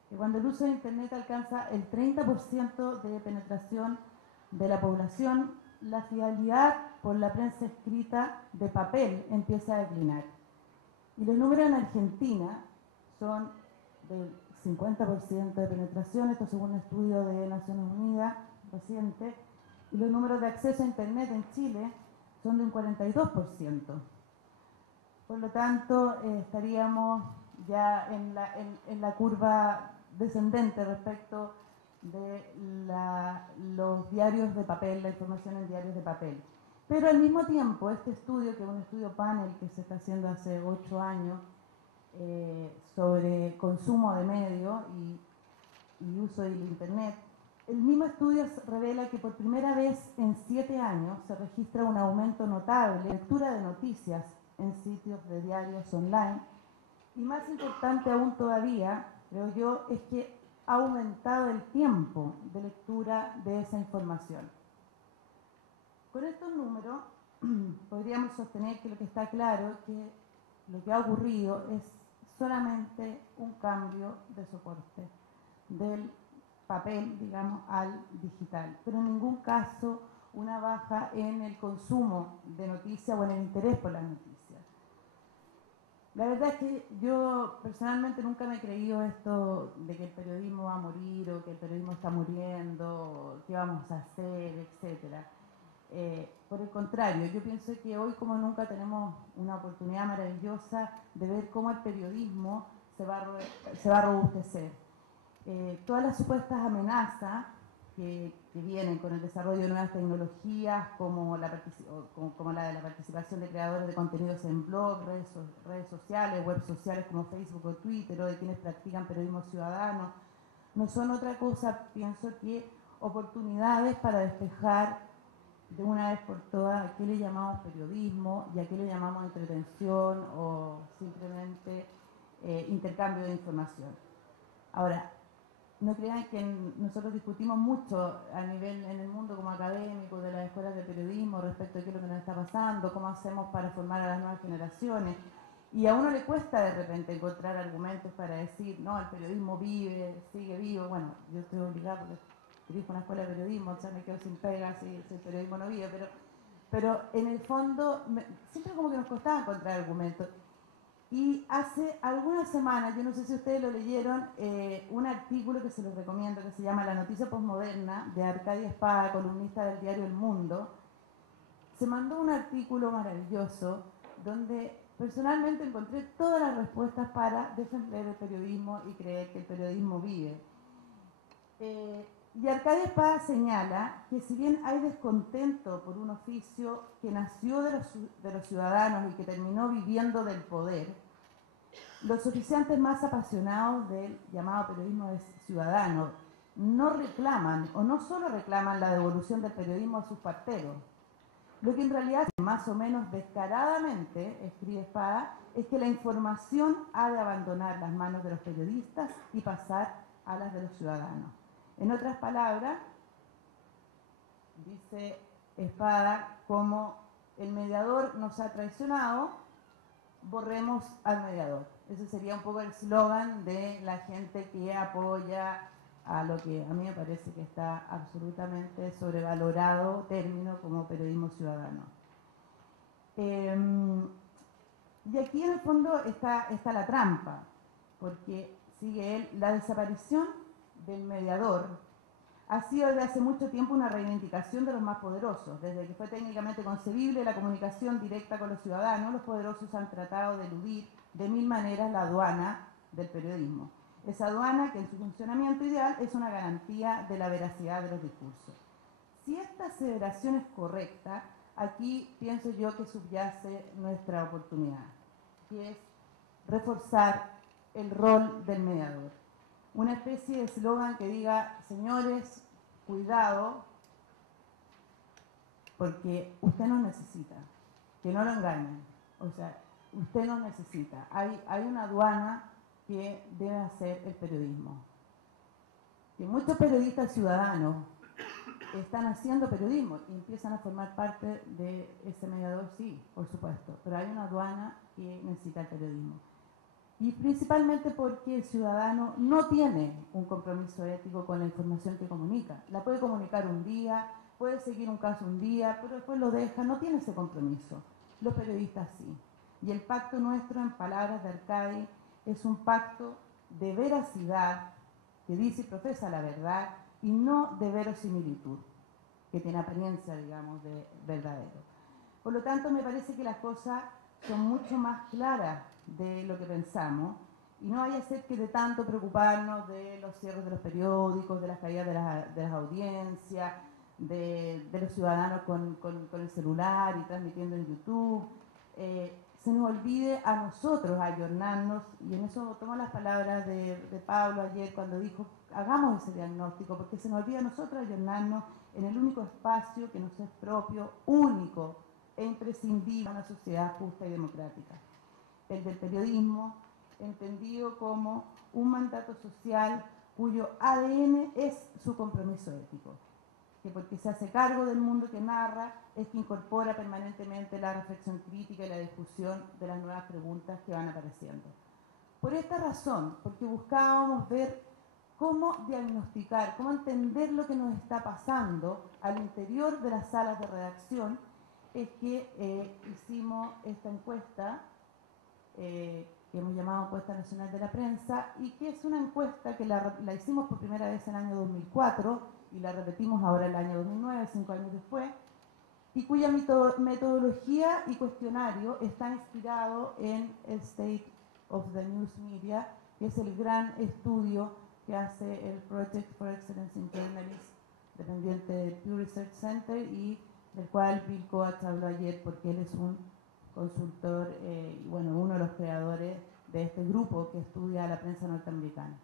que cuando el uso de Internet alcanza el 30% de penetración de la población, la fidelidad por la prensa escrita de papel empieza a declinar. Y los números en Argentina son del 50% de penetración, esto según un estudio de Naciones Unidas reciente, y los números de acceso a Internet en Chile son de un 42%. Por lo tanto, estaríamos ya en la curva descendente respecto de los diarios de papel, la información en diarios de papel. Pero al mismo tiempo, este estudio, que es un estudio panel que se está haciendo hace 8 años, sobre consumo de medios y uso del Internet, el mismo estudio revela que por primera vez en 7 años se registra un aumento notable en la lectura de noticias en sitios de diarios online, y más importante aún todavía, creo yo, es que ha aumentado el tiempo de lectura de esa información. Con estos números podríamos sostener que lo que está claro es que lo que ha ocurrido es solamente un cambio de soporte del papel, digamos, al digital, pero en ningún caso una baja en el consumo de noticias o en el interés por las noticias. La verdad es que yo personalmente nunca me he creído esto de que el periodismo va a morir o que el periodismo está muriendo, qué vamos a hacer, etcétera. Por el contrario, yo pienso que hoy como nunca tenemos una oportunidad maravillosa de ver cómo el periodismo se va a robustecer. Todas las supuestas amenazas que vienen con el desarrollo de nuevas tecnologías, como la de la participación de creadores de contenidos en blogs, redes sociales, web sociales como Facebook o Twitter, o de quienes practican periodismo ciudadano, no son otra cosa, pienso, que oportunidades para despejar de una vez por todas a qué le llamamos periodismo y a qué le llamamos entretención o simplemente intercambio de información. Ahora, no crean que nosotros discutimos mucho a nivel en el mundo como académico de las escuelas de periodismo respecto a qué es lo que nos está pasando, cómo hacemos para formar a las nuevas generaciones, y a uno le cuesta de repente encontrar argumentos para decir, no, el periodismo vive, sigue vivo. Bueno, yo estoy obligada porque dirijo una escuela de periodismo, o sea, me quedo sin pega si el periodismo no vive, pero en el fondo siempre como que nos costaba encontrar argumentos. Y hace algunas semanas, yo no sé si ustedes lo leyeron, un artículo que se los recomiendo, que se llama La noticia postmoderna, de Arcadia Espada, columnista del diario El Mundo. Se mandó un artículo maravilloso donde personalmente encontré todas las respuestas para defender el periodismo y creer que el periodismo vive. Y Arcadia Espada señala que si bien hay descontento por un oficio que nació de los ciudadanos y que terminó viviendo del poder, los oficiantes más apasionados del llamado periodismo ciudadano no reclaman, o no solo reclaman la devolución del periodismo a sus parteros. Lo que en realidad, más o menos descaradamente, escribe Espada, es que la información ha de abandonar las manos de los periodistas y pasar a las de los ciudadanos. En otras palabras, dice Espada, como el mediador nos ha traicionado, borremos al mediador. Ese sería un poco el eslogan de la gente que apoya a lo que a mí me parece que está absolutamente sobrevalorado término como periodismo ciudadano. Y aquí en el fondo está la trampa, porque sigue él, la desaparición del mediador ha sido desde hace mucho tiempo una reivindicación de los más poderosos. Desde que fue técnicamente concebible la comunicación directa con los ciudadanos, los poderosos han tratado de eludir de mil maneras la aduana del periodismo. Esa aduana que en su funcionamiento ideal es una garantía de la veracidad de los discursos. Si esta aseveración es correcta, aquí pienso yo que subyace nuestra oportunidad, que es reforzar el rol del mediador. Una especie de eslogan que diga, señores, cuidado, porque usted nos necesita, que no lo engañen. O sea, usted nos necesita. Hay una aduana que debe hacer el periodismo. Que muchos periodistas ciudadanos están haciendo periodismo y empiezan a formar parte de ese mediador, sí, por supuesto, pero hay una aduana que necesita el periodismo. Y principalmente porque el ciudadano no tiene un compromiso ético con la información que comunica. La puede comunicar un día, puede seguir un caso un día, pero después lo deja, no tiene ese compromiso. Los periodistas sí. Y el pacto nuestro, en palabras de Arcadi, es un pacto de veracidad, que dice y profesa la verdad, y no de verosimilitud, que tiene apariencia, digamos, de verdadero. Por lo tanto, me parece que las cosas son mucho más claras de lo que pensamos, y no vaya a ser que de tanto preocuparnos de los cierres de los periódicos, de las caídas de las audiencias, de los ciudadanos con el celular y transmitiendo en YouTube, se nos olvide a nosotros ayornarnos, y en eso tomo las palabras de Pablo ayer cuando dijo, hagamos ese diagnóstico, porque se nos olvida a nosotros ayornarnos en el único espacio que nos es propio, único e imprescindible en una sociedad justa y democrática, el del periodismo, entendido como un mandato social cuyo ADN es su compromiso ético, que porque se hace cargo del mundo que narra, es que incorpora permanentemente la reflexión crítica y la discusión de las nuevas preguntas que van apareciendo. Por esta razón, porque buscábamos ver cómo diagnosticar, cómo entender lo que nos está pasando al interior de las salas de redacción, es que hicimos esta encuesta, que hemos llamado Encuesta Nacional de la Prensa, y que es una encuesta que la hicimos por primera vez en el año 2004 y la repetimos ahora en el año 2009, 5 años después, y cuya metodología y cuestionario está inspirado en el State of the News Media, que es el gran estudio que hace el Project for Excellence in Journalism, dependiente del Pew Research Center, y del cual Bill Coates habló ayer porque él es un consultor y bueno, uno de los creadores de este grupo que estudia la prensa norteamericana.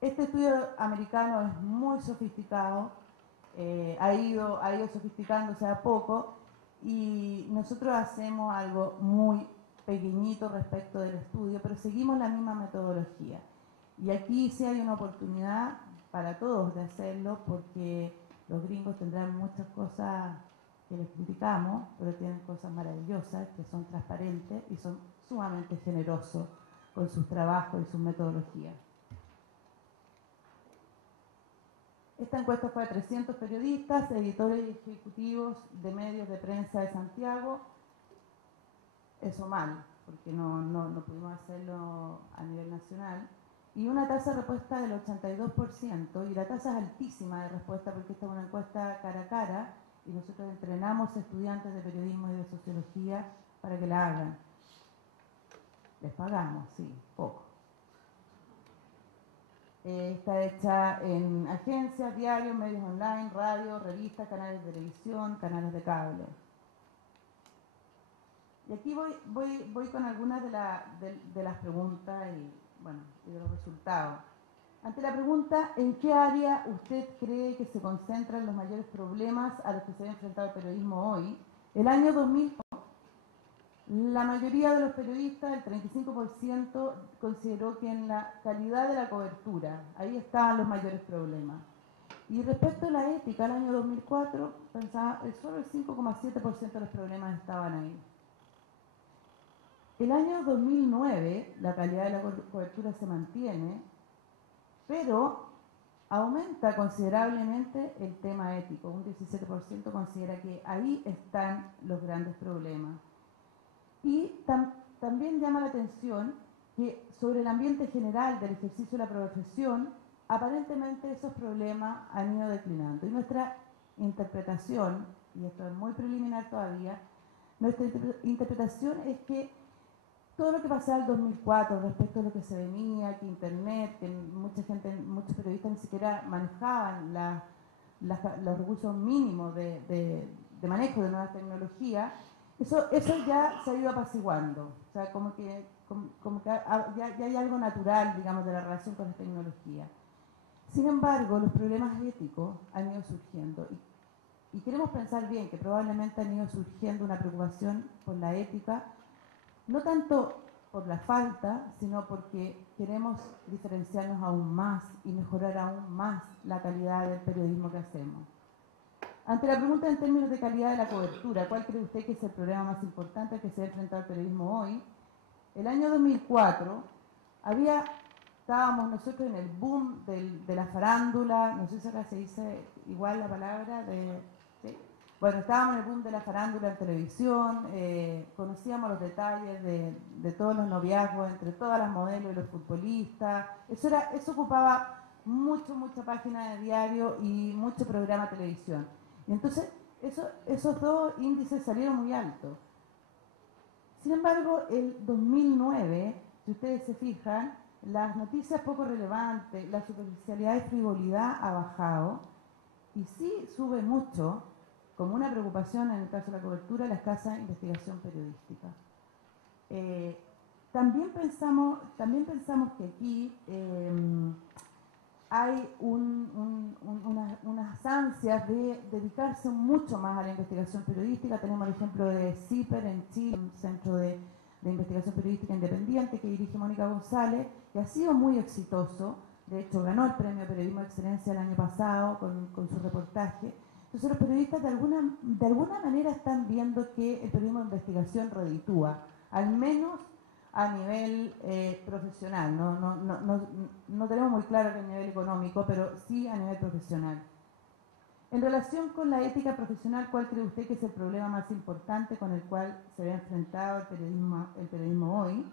Este estudio americano es muy sofisticado, ha ido sofisticándose a poco, y nosotros hacemos algo muy pequeñito respecto del estudio, pero seguimos la misma metodología. Y aquí sí hay una oportunidad para todos de hacerlo, porque los gringos tendrán muchas cosas que les criticamos, pero tienen cosas maravillosas, que son transparentes y son sumamente generosos con sus trabajos y sus metodologías. Esta encuesta fue a 300 periodistas, editores y ejecutivos de medios de prensa de Santiago. Eso mal, porque no pudimos hacerlo a nivel nacional. Y una tasa de respuesta del 82%, y la tasa es altísima de respuesta porque esta es una encuesta cara a cara, y nosotros entrenamos estudiantes de periodismo y de sociología para que la hagan. Les pagamos, sí, poco. Está hecha en agencias, diarios, medios online, radio, revistas, canales de televisión, canales de cable. Y aquí voy con algunas de las preguntas y de los resultados. Ante la pregunta, ¿en qué área usted cree que se concentran los mayores problemas a los que se ha enfrentado el periodismo hoy? El año 2000, la mayoría de los periodistas, el 35%, consideró que en la calidad de la cobertura, ahí estaban los mayores problemas. Y respecto a la ética, el año 2004, pensaba, solo el 5,7% de los problemas estaban ahí. El año 2009, la calidad de la cobertura se mantiene, pero aumenta considerablemente el tema ético. Un 17% considera que ahí están los grandes problemas. Y también llama la atención que sobre el ambiente general del ejercicio de la profesión, aparentemente esos problemas han ido declinando. Y nuestra interpretación, y esto es muy preliminar todavía, nuestra interpretación es que todo lo que pasaba en el 2004 respecto a lo que se venía, que Internet, que muchos periodistas ni siquiera manejaban los recursos mínimos de de manejo de nuevas tecnologías, eso ya se ha ido apaciguando. O sea, como que ya hay algo natural, digamos, de la relación con la tecnología. Sin embargo, los problemas éticos han ido surgiendo y queremos pensar bien que probablemente han ido surgiendo una preocupación por la ética, no tanto por la falta, sino porque queremos diferenciarnos aún más y mejorar aún más la calidad del periodismo que hacemos. Ante la pregunta en términos de calidad de la cobertura, ¿cuál cree usted que es el problema más importante que se ha enfrentado al periodismo hoy? El año 2004 estábamos nosotros en el boom de la farándula, no sé si ahora se dice igual la palabra, ¿sí? Bueno, estábamos en el boom de la farándula en televisión, conocíamos los detalles de todos los noviazgos entre todas las modelos y los futbolistas, eso ocupaba mucha página de diario y mucho programa de televisión. Y entonces esos dos índices salieron muy altos. Sin embargo, el 2009, si ustedes se fijan, las noticias poco relevantes, la superficialidad y frivolidad ha bajado y sí sube mucho, como una preocupación en el caso de la cobertura, la escasa investigación periodística. También pensamos que aquí hay unas ansias de dedicarse mucho más a la investigación periodística. Tenemos el ejemplo de CIPER en Chile, un centro de investigación periodística independiente que dirige Mónica González, que ha sido muy exitoso. De hecho, ganó el premio Periodismo de Excelencia el año pasado con su reportaje. Entonces, los periodistas de alguna manera están viendo que el periodismo de investigación reditúa, al menos a nivel profesional. No tenemos muy claro que a nivel económico, pero sí a nivel profesional. En relación con la ética profesional, ¿cuál cree usted que es el problema más importante con el cual se ve enfrentado el periodismo hoy?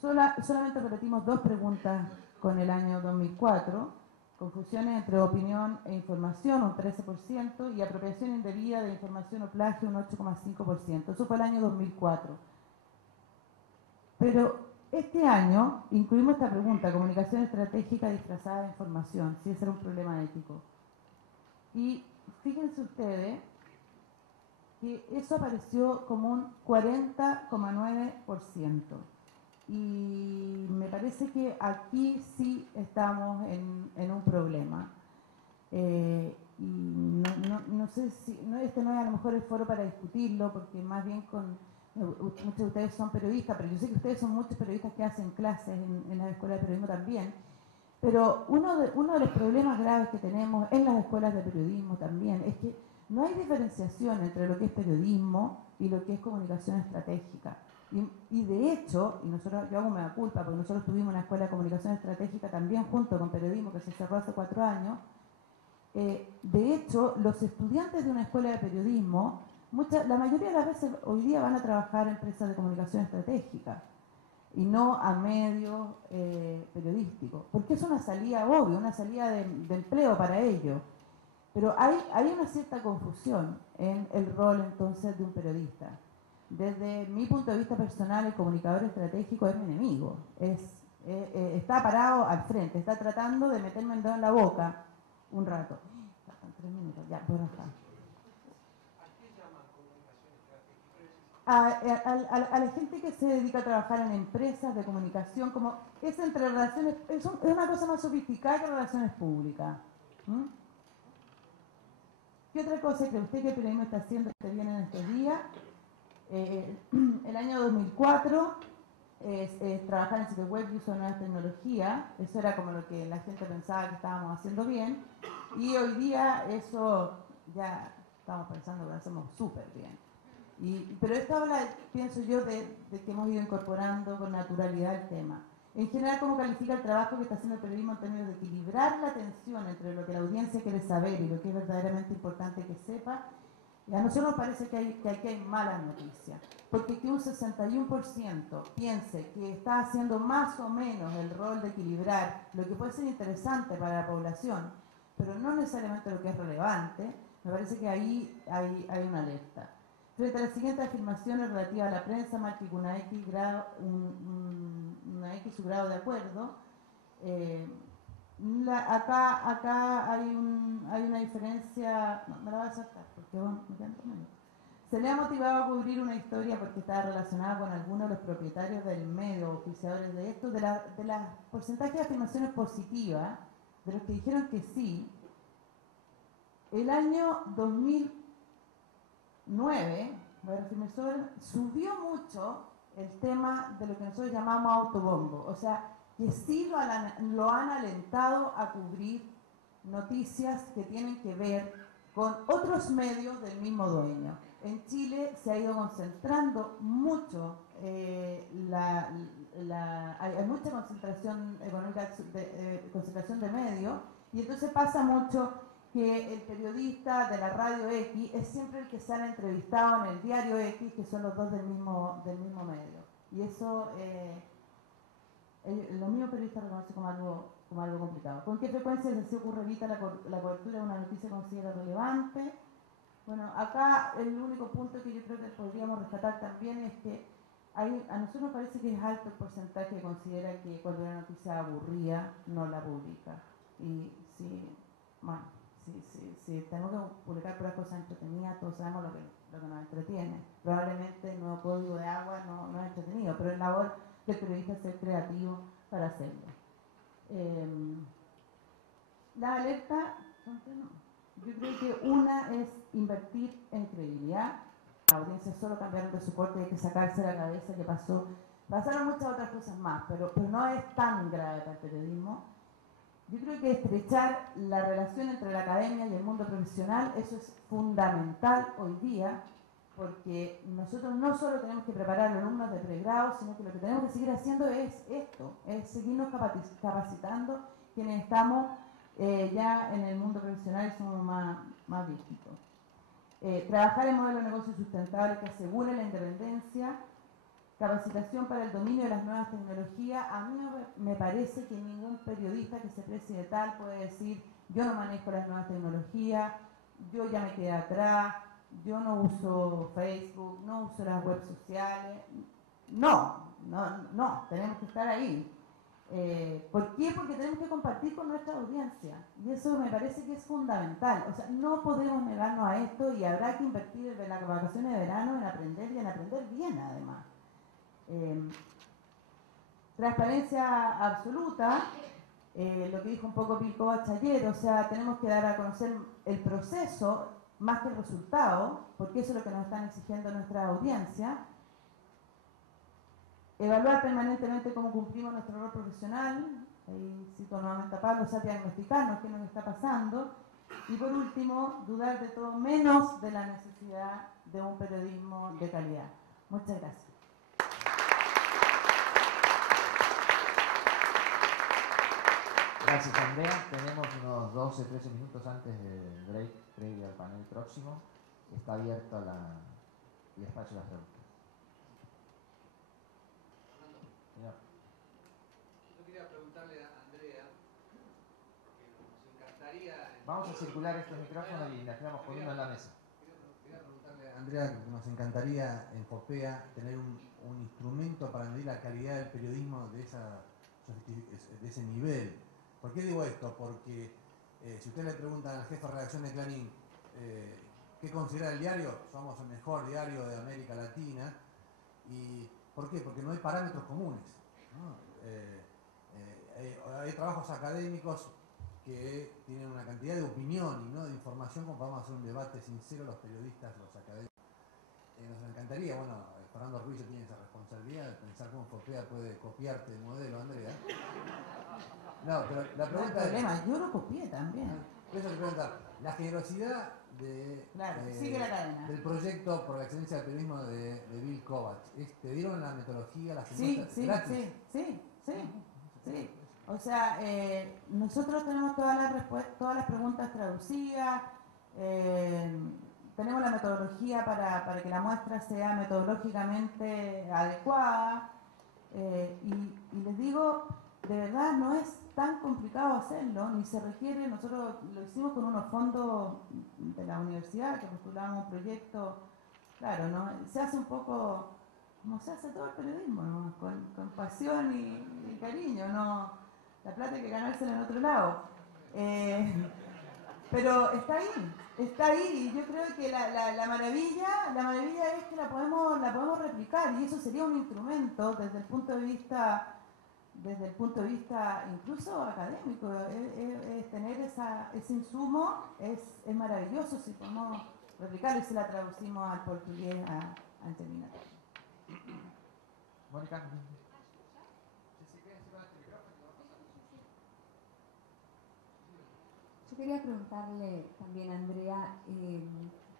Solamente repetimos 2 preguntas con el año 2004. Confusiones entre opinión e información, un 13%, y apropiación indebida de información o plagio, un 8,5%. Eso fue el año 2004. Pero este año incluimos esta pregunta, comunicación estratégica disfrazada de información, si ese era un problema ético. Y fíjense ustedes que eso apareció como un 40,9%. Y me parece que aquí sí estamos en un problema. Y no sé si, este no es a lo mejor el foro para discutirlo, porque más bien muchos de ustedes son periodistas, pero yo sé que ustedes son muchos periodistas que hacen clases en las escuelas de periodismo también. Pero uno de los problemas graves que tenemos en las escuelas de periodismo también es que no hay diferenciación entre lo que es periodismo y lo que es comunicación estratégica. Y de hecho, yo hago mea culpa, porque nosotros tuvimos una escuela de comunicación estratégica también junto con periodismo que se cerró hace 4 años. De hecho, los estudiantes de una escuela de periodismo, la mayoría de las veces hoy día van a trabajar en empresas de comunicación estratégica y no a medios periodísticos, porque es una salida obvia, una salida de empleo para ellos. Pero hay una cierta confusión en el rol entonces de un periodista. Desde mi punto de vista personal, el comunicador estratégico es mi enemigo. Está parado al frente, está tratando de meterme el dedo en la boca un rato. 3 minutos, ya, por acá. ¿A qué llaman comunicación estratégica? A la gente que se dedica a trabajar en empresas de comunicación, como es entre relaciones, es una cosa más sofisticada que relaciones públicas. ¿Qué otra cosa cree usted que el periodismo está haciendo que viene en estos días? El año 2004 es trabajar en sitio web y uso de nuevas tecnologías. Eso era como lo que la gente pensaba que estábamos haciendo bien. Y hoy día eso ya estamos pensando que lo hacemos súper bien. Pero esto habla, pienso yo, de que hemos ido incorporando con naturalidad el tema. En general, ¿cómo califica el trabajo que está haciendo el periodismo en términos de equilibrar la tensión entre lo que la audiencia quiere saber y lo que es verdaderamente importante que sepa? Y a nosotros nos parece que aquí hay malas noticias, porque que un 61% piense que está haciendo más o menos el rol de equilibrar lo que puede ser interesante para la población, pero no necesariamente lo que es relevante, me parece que ahí hay una alerta. Frente a las siguientes afirmaciones relativas a la prensa, marque con una X su grado de acuerdo. Acá hay una diferencia, no, me la voy a saltar porque bueno, me quedan 2 minutos. Se le ha motivado a cubrir una historia porque está relacionada con algunos de los propietarios del medio, oficiadores de esto, de las porcentajes de afirmaciones positivas, de los que dijeron que sí. El año 2009, subió mucho el tema de lo que nosotros llamamos autobombo, o sea, que sí lo han alentado a cubrir noticias que tienen que ver con otros medios del mismo dueño. En Chile se ha ido concentrando mucho, hay mucha concentración económica, concentración de medios, y entonces pasa mucho que el periodista de la radio X es siempre el que sale entrevistado en el diario X, que son los dos del mismo medio. Y eso, los mismos periodistas reconocen como algo complicado. ¿Con qué frecuencia se ocurre evitar la cobertura de una noticia considerada relevante? Bueno, acá el único punto que yo creo que podríamos rescatar también es que a nosotros nos parece que es alto el porcentaje que considera que cuando una noticia aburrida no la publica. Y si tenemos que publicar puras cosas entretenidas, todos sabemos lo que nos entretiene. Probablemente el nuevo código de agua no es entretenido, pero es labor del periodista ser creativo para hacerlo. La alerta, yo creo que una es invertir en credibilidad. La audiencia solo cambiaron de soporte, hay que sacarse de la cabeza que pasaron muchas otras cosas más, pero no es tan grave para el periodismo. Yo creo que estrechar la relación entre la academia y el mundo profesional, eso es fundamental hoy día, porque nosotros no solo tenemos que preparar a los alumnos de pregrado, sino que lo que tenemos que seguir haciendo es esto, es seguirnos capacitando quienes estamos ya en el mundo profesional y somos más viejitos. Trabajar en modelos de negocio sustentables que aseguren la independencia, capacitación para el dominio de las nuevas tecnologías. A mí me parece que ningún periodista que se precie de tal puede decir yo no manejo las nuevas tecnologías, yo ya me quedé atrás, yo no uso Facebook, no uso las webs sociales. No, tenemos que estar ahí. ¿Por qué? Porque tenemos que compartir con nuestra audiencia y eso me parece que es fundamental. O sea, no podemos negarnos a esto y habrá que invertir en las vacaciones de verano en aprender y en aprender bien además. Transparencia absoluta, lo que dijo un poco Pilcovac ayer, o sea, tenemos que dar a conocer el proceso más que el resultado, porque eso es lo que nos están exigiendo nuestra audiencia. Evaluar permanentemente cómo cumplimos nuestro rol profesional, ahí cito nuevamente a Pablo, o sea, diagnosticarnos qué nos está pasando. Y por último, dudar de todo menos de la necesidad de un periodismo de calidad. Muchas gracias. Gracias, Andrea. Tenemos unos 12-13 minutos antes del break previo al panel próximo. Está abierto el espacio de las preguntas. Señor. Yo quería preguntarle a Andrea, que nos encantaría... Vamos a circular este micrófono y nos quedamos con uno en la mesa. Quería preguntarle a Andrea que nos encantaría en FOPEA tener un instrumento para medir la calidad del periodismo de ese nivel. ¿Por qué digo esto? Porque si usted le preguntan al jefe de redacción de Clarín qué considera el diario, somos el mejor diario de América Latina. ¿Y por qué? Porque no hay parámetros comunes, ¿no? Hay trabajos académicos que tienen una cantidad de opinión y no de información, como podamos hacer un debate sincero los periodistas, los académicos. Nos encantaría, bueno, Fernando Ruiz tiene esa responsabilidad de pensar cómo FOPEA puede copiarte el modelo, Andrea. No, pero la pregunta es... Yo lo copié también. Eso te pregunta, la generosidad sigue la cadena. del proyecto por la excelencia del periodismo de Bill Kovac. ¿Te dieron la metodología, las Sí. gratis? Sí. O sea, nosotros tenemos todas las preguntas traducidas, tenemos la metodología para que la muestra sea metodológicamente adecuada y les digo, de verdad no es tan complicado hacerlo, ni se requiere, nosotros lo hicimos con unos fondos de la universidad que postulamos un proyecto, claro, ¿no? Se hace un poco como se hace todo el periodismo, ¿no? Con pasión y cariño, La plata hay que ganársela en otro lado. Pero está ahí, y yo creo que la maravilla es que la podemos replicar, y eso sería un instrumento desde el punto de vista incluso académico. Tener ese insumo es maravilloso si podemos replicarlo y si la traducimos al portugués a Angelina. Mónica. Yo quería preguntarle también, Andrea,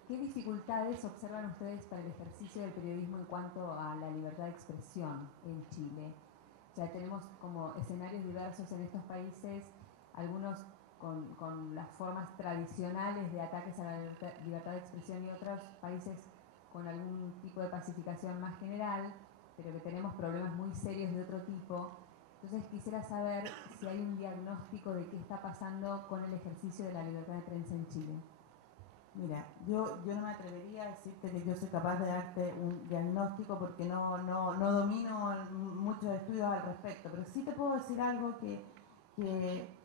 ¿qué dificultades observan ustedes para el ejercicio del periodismo en cuanto a la libertad de expresión en Chile? O sea, tenemos como escenarios diversos en estos países, algunos con las formas tradicionales de ataques a la libertad de expresión y otros países con algún tipo de pacificación más general, pero que tenemos problemas muy serios de otro tipo. Entonces quisiera saber si hay un diagnóstico de qué está pasando con el ejercicio de la libertad de prensa en Chile. Mira, yo no me atrevería a decirte que yo soy capaz de darte un diagnóstico porque no domino muchos estudios al respecto, pero sí te puedo decir algo que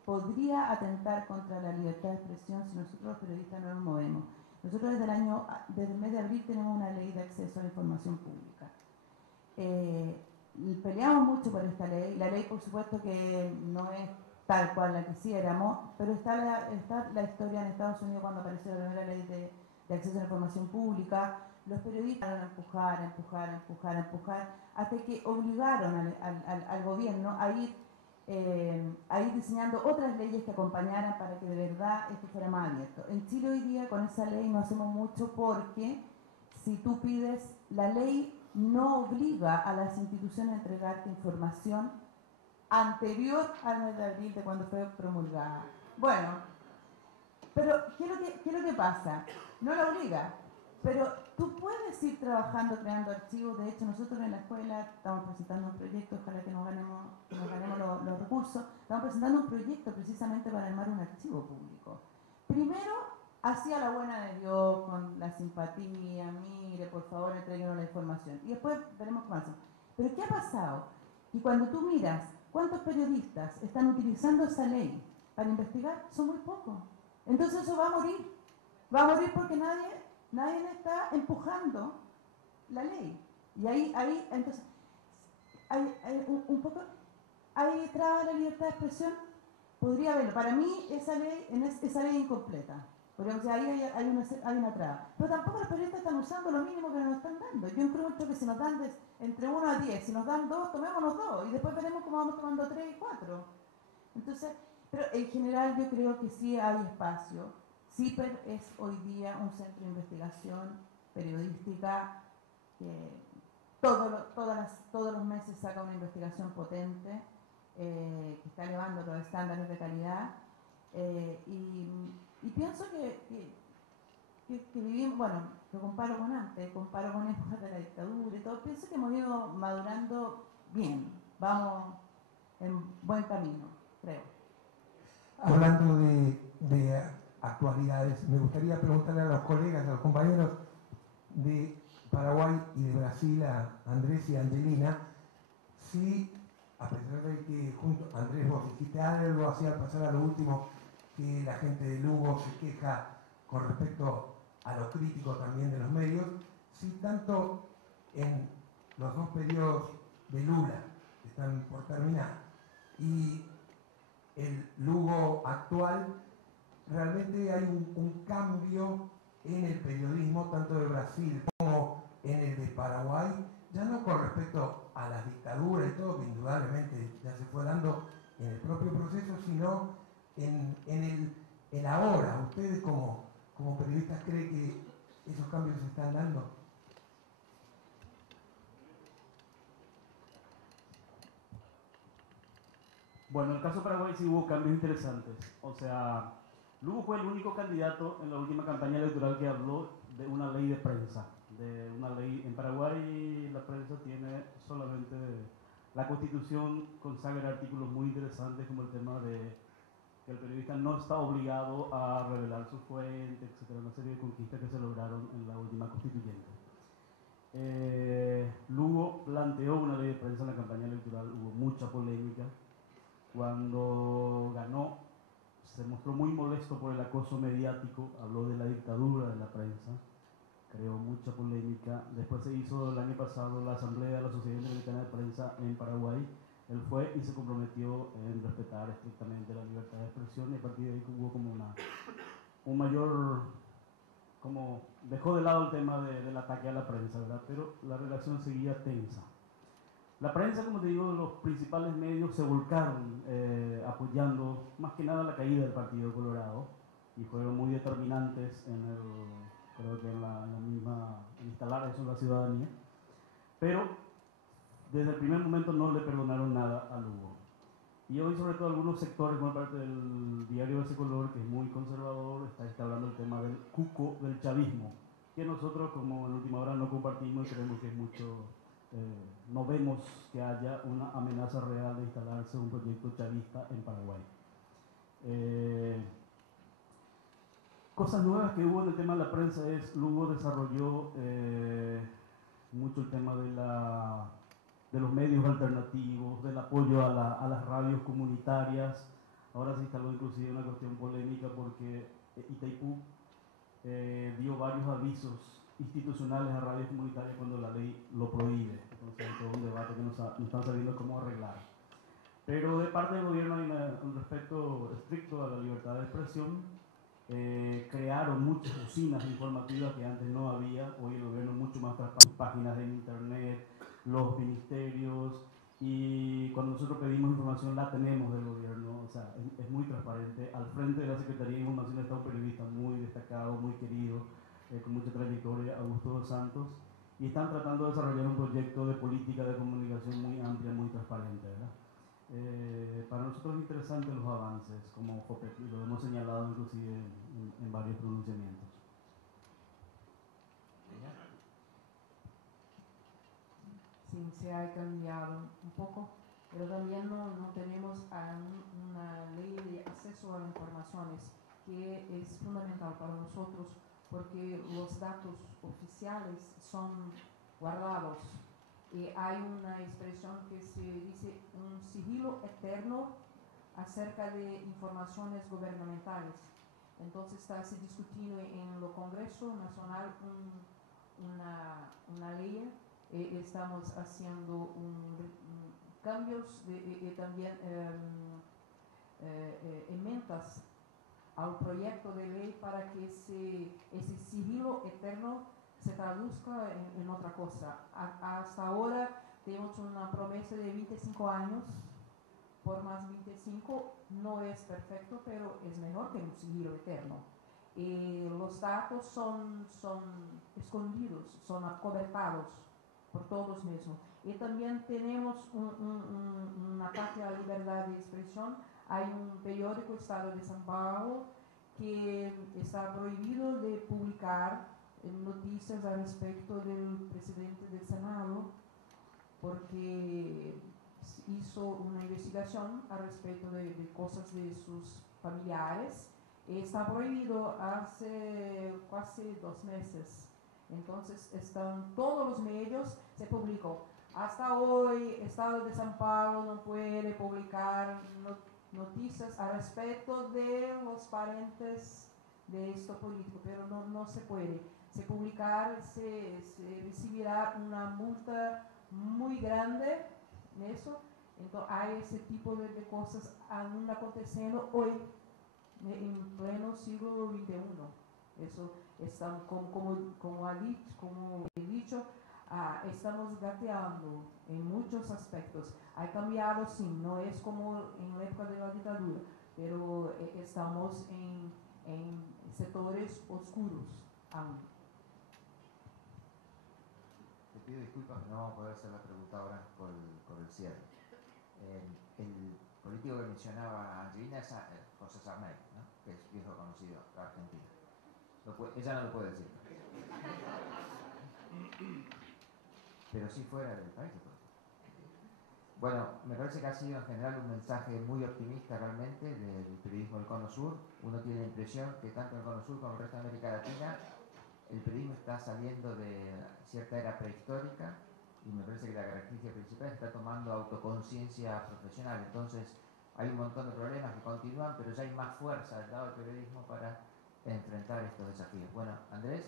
podría atentar contra la libertad de expresión si nosotros los periodistas no nos movemos. Nosotros desde el mes de abril tenemos una ley de acceso a la información pública. Peleamos mucho por esta ley. La ley, por supuesto, que no es tal cual la quisiéramos, pero está la historia en Estados Unidos cuando apareció la primera ley de acceso a la información pública. Los periodistas a empujar, hasta que obligaron al gobierno a ir diseñando otras leyes que acompañaran para que de verdad esto fuera más abierto. En Chile hoy día con esa ley no hacemos mucho porque si tú pides, la ley no obliga a las instituciones a entregarte información anterior al mes de abril de cuando fue promulgada. Bueno, pero ¿qué es lo que pasa? No la obliga, pero tú puedes ir trabajando, creando archivos. De hecho, nosotros en la escuela estamos presentando un proyecto, ojalá que nos ganemos los recursos, estamos presentando un proyecto precisamente para armar un archivo público. Primero, hacía la buena de Dios, con la simpatía, mire, por favor, entréguenos la información. Y después veremos qué pasa. Pero ¿qué ha pasado? Y cuando tú miras cuántos periodistas están utilizando esa ley para investigar, son muy pocos. Entonces eso va a morir. Va a morir porque nadie está empujando la ley. Y ahí entonces, hay traba la libertad de expresión. Podría haberlo. Para mí esa ley es incompleta. Porque o sea, ahí hay una traba. Pero tampoco los periodistas están usando lo mínimo que nos están dando. Yo encuentro que si nos dan entre 1 a 10, si nos dan 2, tomémonos 2 y después veremos cómo vamos tomando 3 y 4. Entonces, pero en general yo creo que sí hay espacio. CIPER es hoy día un centro de investigación periodística que todos los meses saca una investigación potente, que está elevando los estándares de calidad. Y pienso que vivimos, bueno, lo comparo con antes, comparo con épocas de la dictadura y todo, pienso que hemos ido madurando bien, vamos en buen camino, creo. Hablando de actualidades, me gustaría preguntarle a los colegas, a los compañeros de Paraguay y de Brasil, a Andrés y a Angelina, si, a pesar de que junto, Andrés, vos dijiste algo, hacía pasar a lo último, que la gente de Lugo se queja con respecto a lo crítico también de los medios, si tanto en los dos periodos de Lula, que están por terminar, y el Lugo actual, realmente hay un cambio en el periodismo, tanto de Brasil como en el de Paraguay, ya no con respecto a las dictaduras y todo, que indudablemente ya se fue dando en el propio proceso, sino en el ahora. ¿Ustedes como periodistas creen que esos cambios se están dando? Bueno, en el caso de Paraguay sí hubo cambios interesantes. O sea, Lugo fue el único candidato en la última campaña electoral que habló de una ley de prensa. De una ley en Paraguay, la prensa tiene solamente, la Constitución consagra artículos muy interesantes como el tema de que el periodista no está obligado a revelar su fuente, etcétera, una serie de conquistas que se lograron en la última constituyente. Lugo planteó una ley de prensa en la campaña electoral, hubo mucha polémica. Cuando ganó, se mostró muy molesto por el acoso mediático, habló de la dictadura de la prensa, creó mucha polémica. Después se hizo el año pasado la asamblea de la Sociedad Interamericana de Prensa en Paraguay. Él fue y se comprometió en respetar estrictamente la libertad de expresión, y a partir de ahí hubo como un mayor, como dejó de lado el tema del ataque a la prensa, ¿verdad? Pero la relación seguía tensa. La prensa, como te digo, los principales medios se volcaron apoyando más que nada la caída del Partido Colorado, y fueron muy determinantes en creo que en la misma, en instalar eso en la ciudadanía. Pero desde el primer momento no le perdonaron nada a Lugo. Y hoy, sobre todo, algunos sectores, como parte del diario Ese Color, que es muy conservador, está hablando del tema del cuco del chavismo, que nosotros, como en última hora, no compartimos y creemos que es mucho. No vemos que haya una amenaza real de instalarse un proyecto chavista en Paraguay. Cosas nuevas que hubo en el tema de la prensa es, Lugo desarrolló mucho el tema de los medios alternativos, del apoyo a las radios comunitarias. Ahora se instaló inclusive una cuestión polémica porque Itaipú dio varios avisos institucionales a radios comunitarias cuando la ley lo prohíbe. Entonces hay todo un debate que no están sabiendo cómo arreglar. Pero de parte del gobierno hay un respeto estricto a la libertad de expresión. Crearon muchas usinas informativas que antes no había. Hoy el gobierno mucho más transparente, páginas en internet, los ministerios, y cuando nosotros pedimos información la tenemos del gobierno. O sea, es muy transparente. Al frente de la Secretaría de Información está un periodista muy destacado, muy querido, con mucha trayectoria, Augusto dos Santos, y están tratando de desarrollar un proyecto de política de comunicación muy amplia, muy transparente, ¿verdad? Para nosotros es interesante los avances, como JOPET, y lo hemos señalado inclusive en varios pronunciamientos. Sí, se ha cambiado un poco, pero también no tenemos una ley de acceso a las informaciones que es fundamental para nosotros, porque los datos oficiales son guardados. Y hay una expresión que se dice un sigilo eterno acerca de informaciones gubernamentales. Entonces está se discutiendo en el Congreso Nacional una ley. Estamos haciendo cambios también enmiendas al proyecto de ley para que ese sigilo eterno se traduzca en otra cosa. Hasta ahora tenemos una promesa de 25 años, por más 25, no es perfecto, pero es mejor que un sigilo eterno. Los datos son escondidos, son acobertados por todos mismos. Y también tenemos un ataque a la libertad de expresión. Hay un periódico, Estado de São Paulo, que está prohibido de publicar noticias al respecto del presidente del Senado, porque hizo una investigación al respecto de cosas de sus familiares. Está prohibido hace casi 2 meses. Entonces están todos los medios, se publicó. Hasta hoy, Estado de São Paulo no puede publicar noticias al respecto de los parientes de esto político, pero no se puede. Se publicar, se recibirá una multa muy grande en eso. Entonces hay ese tipo de cosas aún aconteciendo hoy, en pleno siglo XXI. Eso estamos, como he dicho, estamos gateando en muchos aspectos. Ha cambiado, sí, no es como en la época de la dictadura, pero estamos en sectores oscuros aún. Te pido disculpas, no vamos a poder hacer la pregunta ahora por el cierre. El político que mencionaba Angelina es José Sarney, ¿no? Que es viejo conocido de Argentina. Ella no lo puede decir. Pero sí fuera del país. Bueno, me parece que ha sido en general un mensaje muy optimista realmente del periodismo del Cono Sur. Uno tiene la impresión que tanto en el Cono Sur como en el resto de América Latina el periodismo está saliendo de cierta era prehistórica, y me parece que la característica principal está tomando autoconciencia profesional. Entonces, hay un montón de problemas que continúan, pero ya hay más fuerza del lado del periodismo para enfrentar estos desafíos. Bueno, Andrés,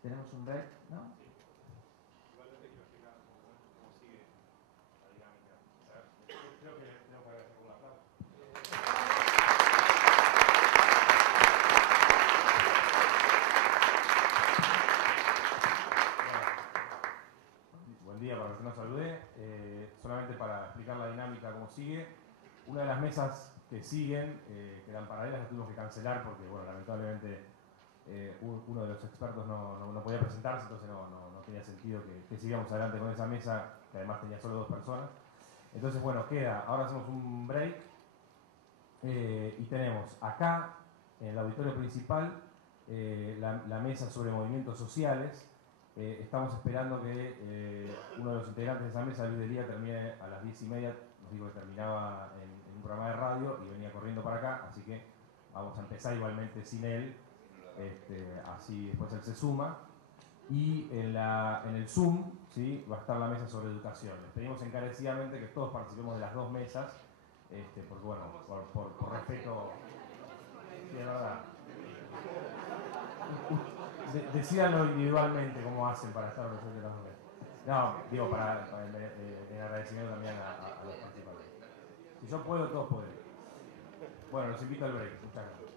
tenemos un break, ¿no? Igualmente quiero explicar un momento cómo sigue la dinámica. O sea, creo que tengo que agradecer un aplauso. Buen día para los que nos saludé. Solamente para explicar la dinámica cómo sigue. Una de las mesas que siguen, que eran paralelas, las tuvimos que cancelar porque, bueno, lamentablemente uno de los expertos no podía presentarse, entonces no tenía sentido que sigamos adelante con esa mesa, que además tenía solo 2 personas. Entonces, bueno, ahora hacemos un break y tenemos acá, en el auditorio principal, la mesa sobre movimientos sociales. Estamos esperando que uno de los integrantes de esa mesa, Luis Delía, termine a las 10:30. Nos dijo que terminaba en un programa de radio y venía corriendo para acá, así que vamos a empezar igualmente sin él, así después él se suma. Y en el Zoom, ¿sí?, va a estar la mesa sobre educación. Les pedimos encarecidamente que todos participemos de las 2 mesas, porque bueno, por respeto, sí, es verdad. Decídanlo individualmente cómo hacen para estar presentes las 2 mesas. No, digo, en agradecimiento también a los participantes. Si yo puedo, todos pueden. Bueno, los invito al break. Muchas gracias.